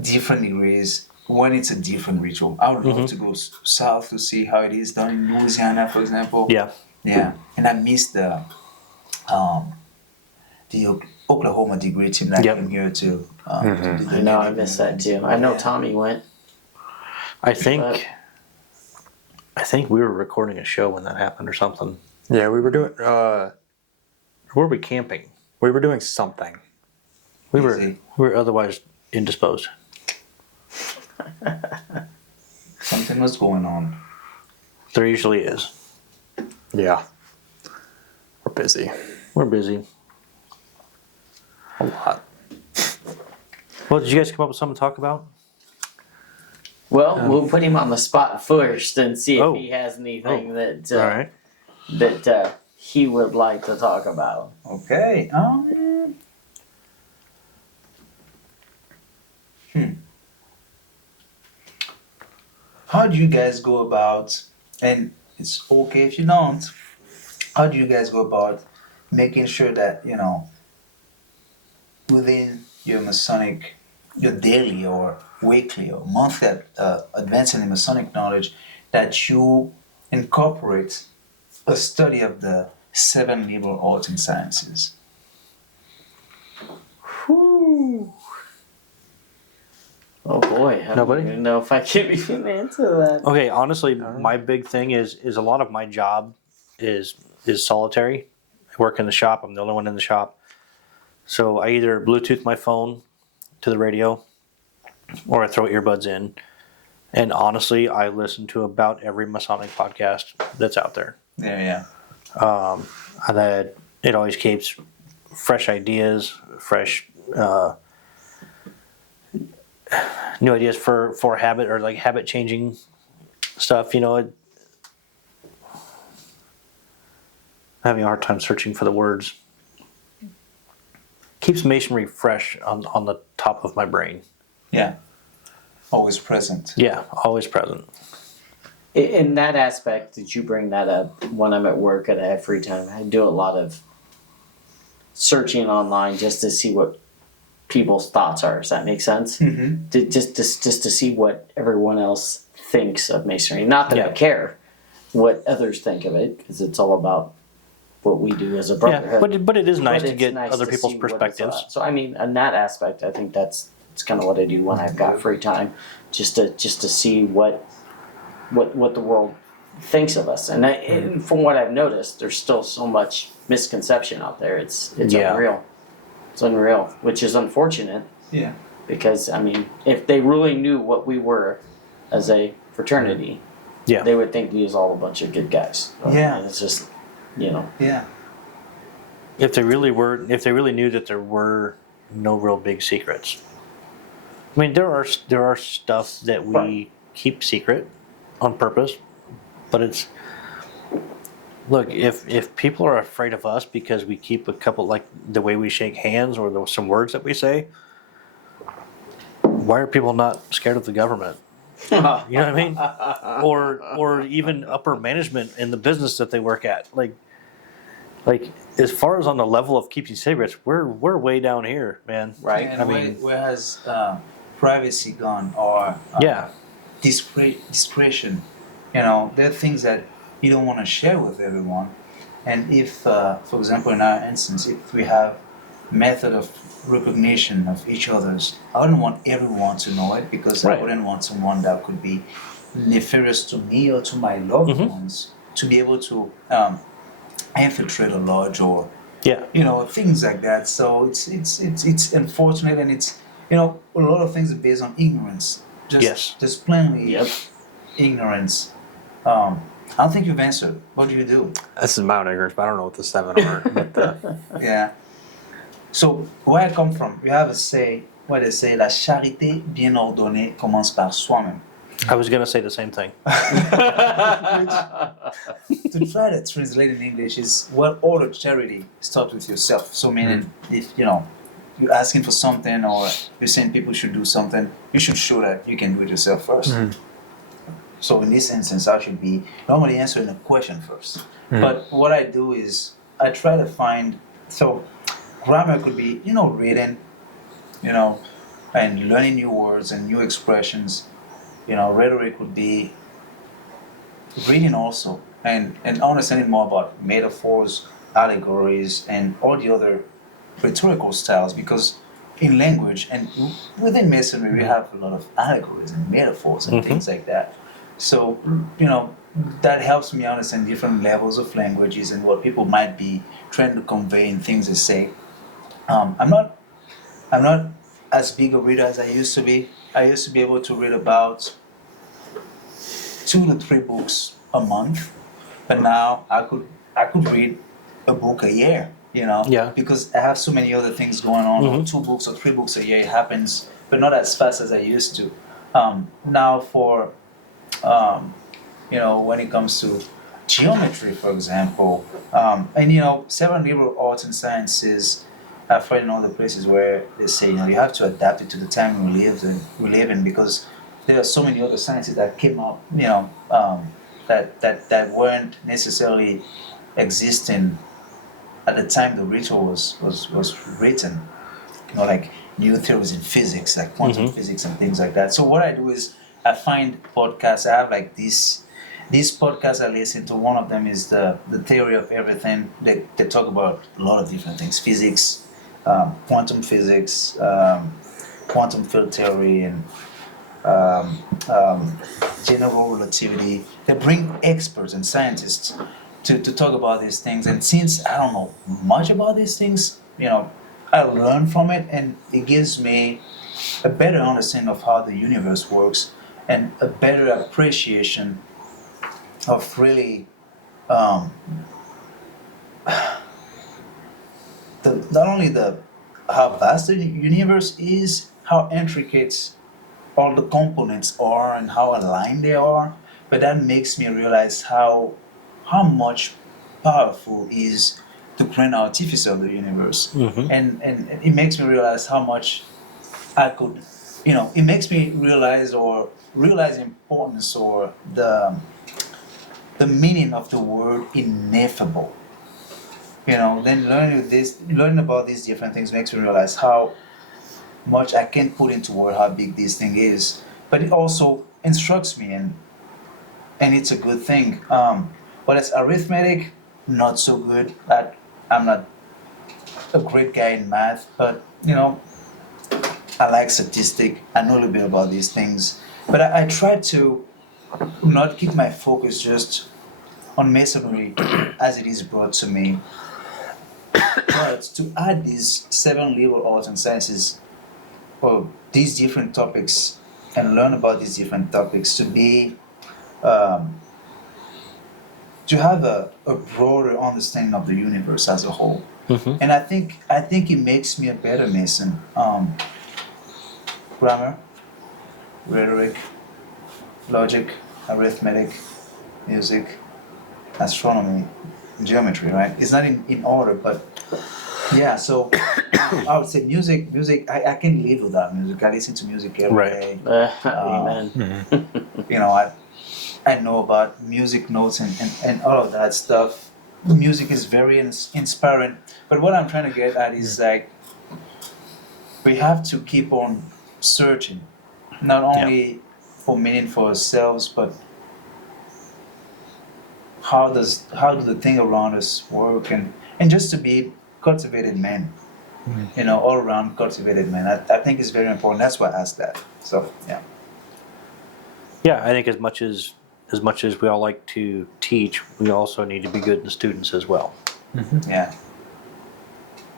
different degrees when it's a different ritual. I would love to go south to see how it is done in Louisiana, for example. Yeah. Yeah, and I miss the Oklahoma degree team that Yep. came here to do the I know, I missed that too. I know Tommy went. I think we were recording a show when that happened or something. Yeah, we were doing. Or were we camping? We were doing something. We were Easy. otherwise indisposed. Something was going on. There usually is. Yeah. We're busy. We're busy. A lot. Well, did you guys come up with something to talk about? Well, we'll put him on the spot first and see if Oh. he has anything All that right. that he would like to talk about. Okay. How do you guys go about, and it's okay if you don't, how do you guys go about making sure that, within your Masonic, your daily or weekly or monthly advancing in Masonic knowledge, that you incorporate a study of the 7 liberal arts and sciences? Whew. Oh boy, I Nobody? don't even know if I can even answer that. Okay, honestly, my big thing is a lot of my job is solitary. I work in the shop. I'm the only one in the shop. So I either Bluetooth my phone to the radio or I throw earbuds in. And honestly, I listen to about every Masonic podcast that's out there. Yeah. And that it always keeps fresh ideas, fresh new ideas for habit or like habit changing stuff. I'm having a hard time searching for the words. Keeps masonry fresh on the top of my brain. Yeah. Always present. Yeah, always present. In that aspect, did you bring that up when I'm at work and I have free time? I do a lot of searching online just to see what people's thoughts are. Does that make sense? Mm-hmm. Just to see what everyone else thinks of masonry. Not that I Yeah. care what others think of it, because it's all about what we do as a Yeah, brotherhood. but it is nice But to it's get nice other to people's see what it's perspectives. about. So I mean, in that aspect, I think it's kind of what I do when I've got free time, just to see what the world thinks of us. And from what I've noticed, there's still so much misconception out there. It's Yeah. unreal. It's unreal, which is unfortunate Yeah. because I mean, if they really knew what we were as a fraternity, Yeah. they would think we was all a bunch of good guys. Yeah. And it's just, you know. Yeah. If they really knew that there were no real big secrets. I mean, there are stuff that we keep secret on purpose, but it's look, if people are afraid of us because we keep a couple, like the way we shake hands or some words that we say, why are people not scared of the government? You know what I mean? Or even upper management in the business that they work at. Like as far as on the level of keeping secrets, we're way down here, man. Right. And I mean- where has privacy gone, or Yeah. discretion? There are things that you don't want to share with everyone. And if, for example, in our instance, if we have method of recognition of each other's, I wouldn't want everyone to know it, because Right. I wouldn't want someone that could be nefarious to me or to my loved Mhm. ones to be able to infiltrate a lodge or Yeah. things like that. So it's unfortunate, and it's a lot of things are based on ignorance. Yes. Just plainly Yep. ignorance. I don't think you've answered. What do you do? This is my own ignorance, but I don't know what the 7 are. But, Yeah. So where I come from, you have a say where they say la charité bien ordonnée commence par soi-même. I was gonna say the same thing. To try to translate in English is well-ordered charity starts with yourself. So meaning if you're asking for something, or you're saying people should do something, you should show that you can do it yourself first. So in this instance, I should be normally answering a question first. But what I do is I try to find, so grammar could be reading, and learning new words and new expressions. Rhetoric would be reading also, and understanding more about metaphors, allegories, and all the other rhetorical styles, because in language and within masonry we have a lot of allegories and metaphors and things like that. So that helps me understand different levels of languages and what people might be trying to convey in things they say. I'm not as big a reader as I used to be. I used to be able to read about 2 to 3 books a month, but now I could read a book a year. Yeah. Because I have so many other things going on. Or 2 books or 3 books a year, it happens, but not as fast as I used to. Now for when it comes to geometry, for example, and several liberal arts and sciences, I've read in other places where they say you have to adapt it to the time we live in, because there are so many other sciences that came up, that weren't necessarily existing at the time the ritual was written. Like new theories in physics, like quantum physics and things like that. So what I do is I find podcasts. I have like this These podcasts I listen to, one of them is the theory of everything. They talk about a lot of different things: physics, quantum physics, quantum field theory, and um, um, general relativity. They bring experts and scientists to talk about these things. And since I don't know much about these things, I learn from it, and it gives me a better understanding of how the universe works and a better appreciation of really um, not only the how vast the universe is, how intricate all the components are, and how aligned they are, but that makes me realize how much powerful is the grand artifice of the universe, and it makes me realize how much I could, it makes me realize the importance or the meaning of the word ineffable. Then learning about these different things makes me realize how much I can't put into word how big this thing is. But it also instructs me, and it's a good thing. But as arithmetic, not so good. I'm not a great guy in math, but I like statistic. I know a little bit about these things, but I try to not keep my focus just on masonry as it is brought to me, but to add these 7 liberal arts and sciences, or these different topics, and learn about these different topics to be um, to have a broader understanding of the universe as a whole. And I think it makes me a better mason. Grammar, rhetoric, logic, arithmetic, music, astronomy, geometry, right? It's not in order, but yeah, so I would say music, I can live without music. I listen to music every day. Amen. I know about music notes and all of that stuff. Music is very inspiring. But what I'm trying to get at is like, we have to keep on searching, not only for meaning for ourselves, but how do the thing around us work, and just to be cultivated men, all around cultivated men. I think it's very important. That's why I asked that. So Yeah, I think as much as we all like to teach, we also need to be good in the students as well. yeah.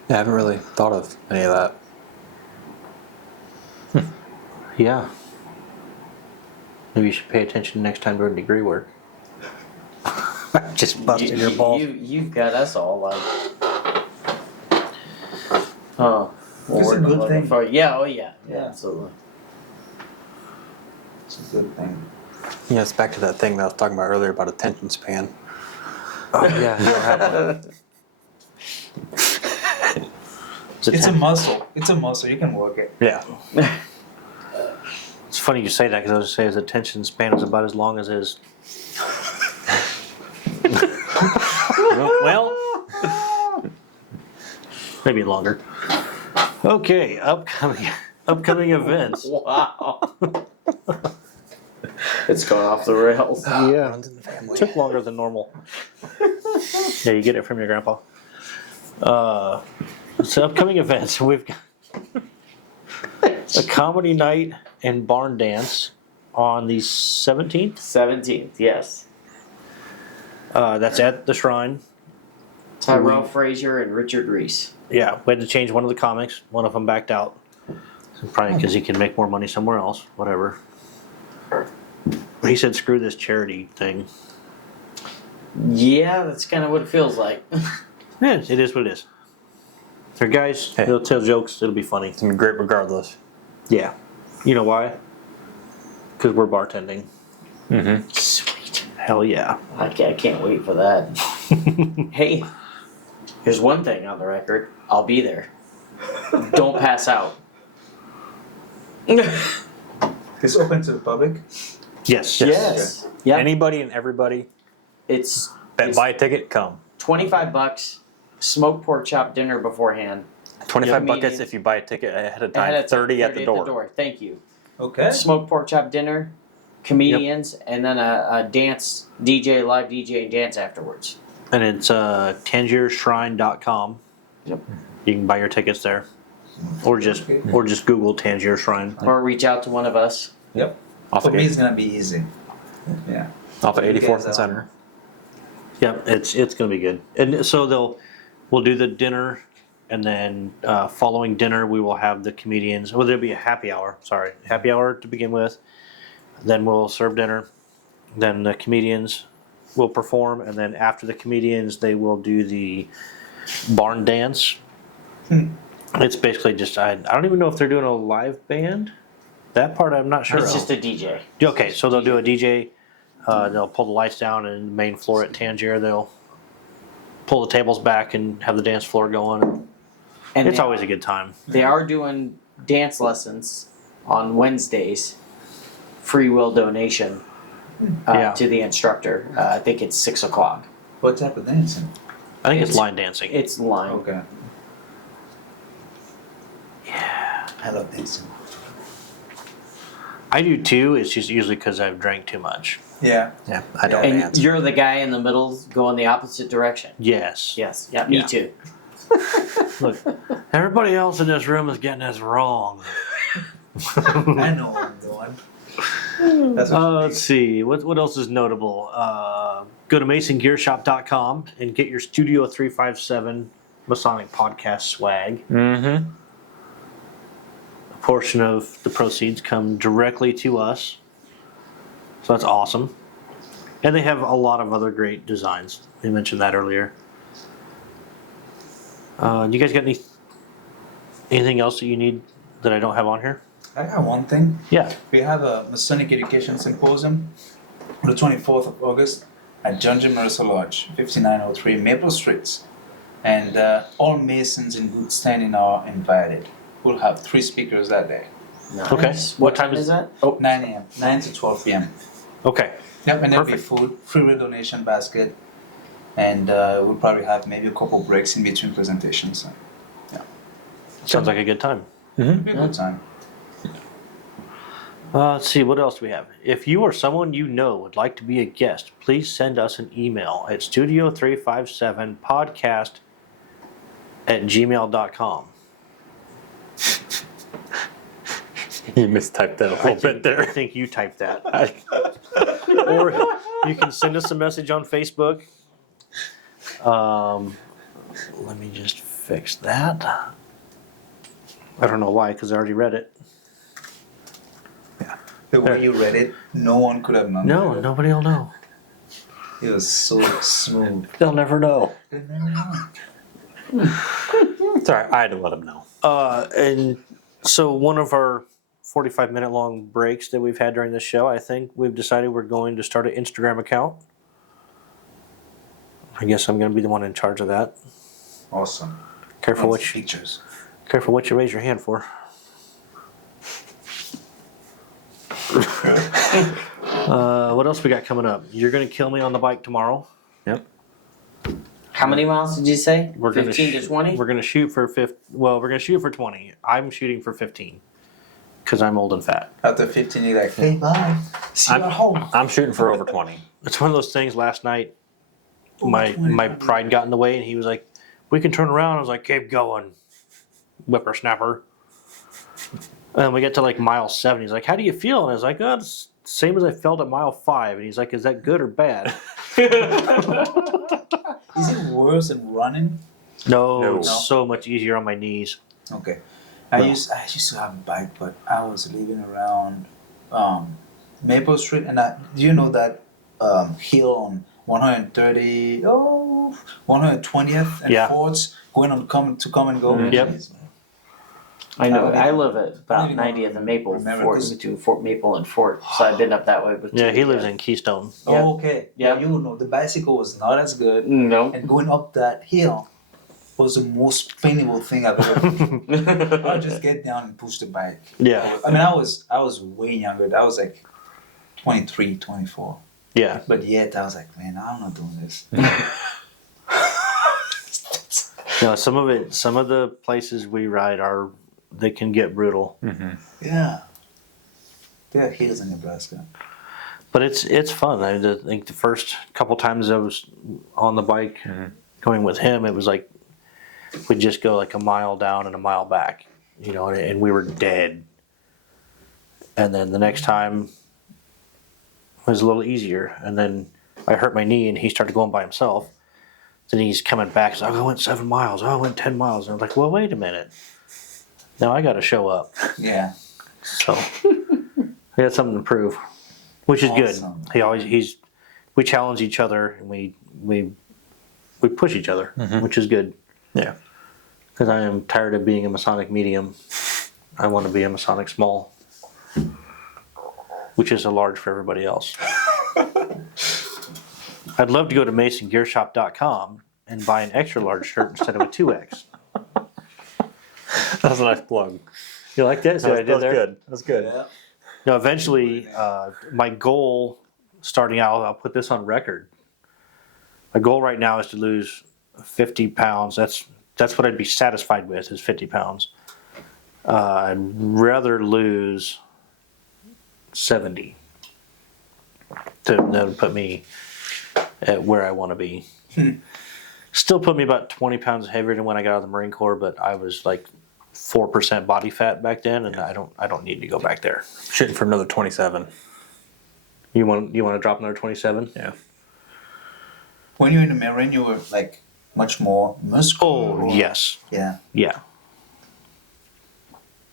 Yeah, I haven't really thought of any of that. Yeah. Maybe you should pay attention next time during degree work. Just busting your balls. You've got us all like, oh, It's a good thing. Yeah, oh yeah, Yeah. absolutely. It's a good thing. Yeah, it's back to that thing that I was talking about earlier about attention span. Oh yeah, you don't have one. It's a muscle. It's a muscle. You can work it. Yeah. It's funny you say that, because I was going to say his attention span is about as long as his. Well, maybe longer. Okay, upcoming events. Wow. It's going off the rails. Yeah, Runs in the family. took longer than normal. Yeah, you get it from your grandpa. So upcoming events, we've got a comedy night and barn dance on the 17th. 17th, yes. That's at the Shrine. Tyrell Frazier and Richard Reese. Yeah, we had to change one of the comics. One of them backed out. Probably because he can make more money somewhere else. Whatever. He said, "Screw this charity thing." Yeah, that's kind of what it feels like. Yeah, it is what it is. So guys, Hey. they'll tell jokes. It'll be funny. It's gonna be great regardless. Yeah. You know why? Because we're bartending. Mm-hmm. Sweet. Hell yeah. I can't wait for that. Hey, here's one thing on the record. I'll be there. Don't pass out. It's open to the public. Yes. Yes. Yeah. Anybody and everybody It's buy a ticket, come. $25. Smoked pork chop dinner beforehand. 25 buckets Meeting. if you buy a ticket ahead of time. Ahead of time, 30 at the door. Thank you. Okay. Smoked pork chop dinner, comedians, and then a dance DJ, live DJ, and dance afterwards. And it's tangiershrine.com. Yep. You can buy your tickets there, or just Google Tangier Shrine. Or reach out to one of us. Yep. Off For of, me, it's gonna be easy. Yeah. off of You 84th guys and Center. Yep, it's gonna be good. And so we'll do the dinner, and then following dinner we will have the comedians. Well, there'll be a happy hour. Sorry, happy hour to begin with. Then we'll serve dinner. Then the comedians will perform, and then after the comedians, they will do the barn dance. It's basically just I don't even know if they're doing a live band. That part I'm not sure. It's of. just a DJ. Okay, so they'll do a DJ. They'll pull the lights down and the main floor at Tangier. They'll pull the tables back and have the dance floor going. And It's they, always a good time. they are doing dance lessons on Wednesdays. Free will donation Yeah. to the instructor. I think it's 6:00. What type of dancing? I think it's It's- line dancing. It's line. Okay. Yeah, I love dancing. I do too. It's just usually because I've drank too much. Yeah. Yeah, I don't And dance. you're the guy in the middle going the opposite direction. Yes. Yes. Yeah, me Yeah. too. Look, everybody else in this room is getting this wrong. I know what I'm doing. That's what Let's see. What else is notable? Go to masongearshop.com and get your Studio 357 Masonic podcast swag. Mm-hmm. A portion of the proceeds come directly to us. So that's awesome. And they have a lot of other great designs. We mentioned that earlier. You guys got anything else that you need that I don't have on here? I got one thing. Yeah. We have a Masonic Education Symposium on the 24th of August at John J. Mercer Lodge, 5903 Maple Street. And all Masons in good standing are invited. We'll have 3 speakers that day. Nice. Okay. What time is that? Oh, 9 a.m., 9 to 12 p.m. Okay. Yep, and there'll be Perfect. food, free will donation basket, and we'll probably have maybe a couple breaks in between presentations. So, Sounds like a good time. it'll be a good time. Let's see, what else do we have? If you or someone you know would like to be a guest, please send us an email at studio357podcast@gmail.com. You mistyped that a little bit I there. think you typed that. Or you can send us a message on Facebook. Let me just fix that. I don't know why, because I already read it. The way you read it, no one could have known. No, nobody will know. It was so smooth. They'll never know. Sorry, I had to let him know. And so one of our 45-minute long breaks that we've had during this show, I think we've decided we're going to start an Instagram account. I guess I'm going to be the one in charge of that. Awesome. Careful Lots what of you, pictures. careful what you raise your hand for. What else we got coming up? You're going to kill me on the bike tomorrow. Yep. How many miles did you say? We're gonna 15 to 20? We're going to shoot for we're going to shoot for 20. I'm shooting for 15 because I'm old and fat. After 15, you're like, hey, bye. See you at home. I'm shooting for over 20. It's one of those things. Last night, my pride got in the way, and he was like, "We can turn around." I was like, "Keep going, whippersnapper." And we get to like mile 7. He's like, "How do you feel?" And I was like, "Oh, it's the same as I felt at mile 5." And he's like, "Is that good or bad?" Is it worse than running? No, it's No. so much easier on my knees. Okay. I used to have a bike, but I was living around Maple Street, and do you know that hill on 120th and Yeah. 4th going on come and go? Yep. Jeez, man. I know. I I live at about really 90th and Maple, remember Fort, this. between Fort Maple and Fort. So I've been up that way with Yeah, two he lives guys. in Keystone. Yeah. Oh, okay. Yeah. You know, the bicycle was not as good, No. and going up that hill was the most painful thing I've ever done. I'll just get down and push the bike. Yeah, I mean, I was way younger. I was like 23, 24. yeah. But yet, I was like, man, I'm not doing this. No, some of the places we ride they can get brutal. Yeah. There are hills in Nebraska. But it's fun. I think the first couple times I was on the bike going with him, it was like we'd just go like a mile down and a mile back, and we were dead. And then the next time was a little easier. And then I hurt my knee, and he started going by himself. Then he's coming back. He's like, I went 7 miles. I went 10 miles. And I was like, well, wait a minute. Now I got to show up. Yeah. So we had something to prove, which is Awesome. good. We challenge each other, and we push each other, which is good. Yeah. Because I am tired of being a Masonic medium. I want to be a Masonic small, which is a large for everybody else. I'd love to go to masongearshop.com and buy an extra large shirt instead of a 2X. That was a nice plug. You like that? See what I did there? Good. That's good. Yeah. No, eventually, my goal starting out, I'll put this on record. My goal right now is to lose 50 pounds. That's what I'd be satisfied with, is 50 pounds. I'd rather lose 70 to that would put me at where I want to be. Still put me about 20 pounds heavier than when I got out of the Marine Corps, but I was like 4% body fat back then, and I don't need to go back there. Shooting for another 27. You want to drop another 27? Yeah. When you were in the Marine, you were like much more muscular. Oh, yes. Yeah. Yeah.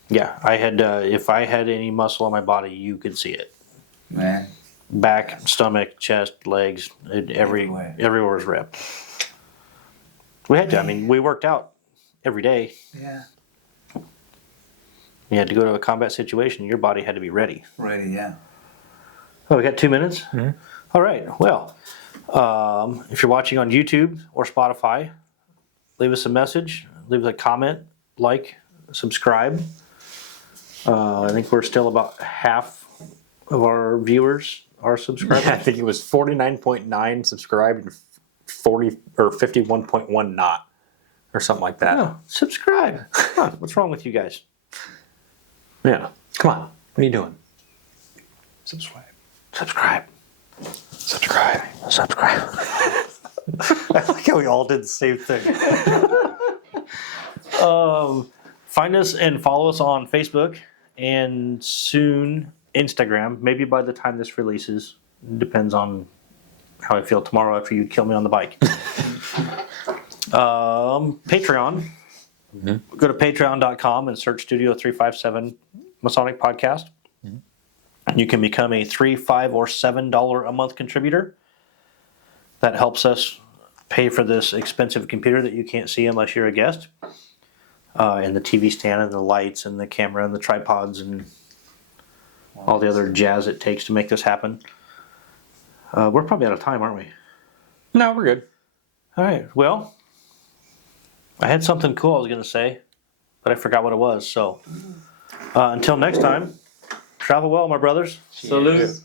Yeah, I had. If I had any muscle on my body, you could see it. Man. Back, stomach, chest, legs, Everywhere. everywhere was ripped. We had to. I mean, we worked out every day. Yeah. You had to go to a combat situation. Your body had to be ready. Ready. Yeah. Oh, we got 2 minutes? All right. Well, if you're watching on YouTube or Spotify, leave us a message. Leave us a comment, like, subscribe. I think we're still about half of our viewers are subscribers. I think it was 49.9 subscribed and 40 or 51.1 not, or something like that. Oh, subscribe. Come on. What's wrong with you guys? Yeah. Come on. What are you doing? Subscribe. Subscribe. Subscribe. Subscribe. I like how we all did the same thing. Find us and follow us on Facebook and soon Instagram. Maybe by the time this releases. Depends on how I feel tomorrow after you kill me on the bike. Patreon. Go to patreon.com and search Studio 357 Masonic Podcast. You can become a $3, $5, or $7 a month contributor. That helps us pay for this expensive computer that you can't see unless you're a guest. And the TV stand and the lights and the camera and the tripods and all the other jazz it takes to make this happen. We're probably out of time, aren't we? No, we're good. All right. Well, I had something cool I was going to say, but I forgot what it was. So until next time, travel well, my brothers. Salute.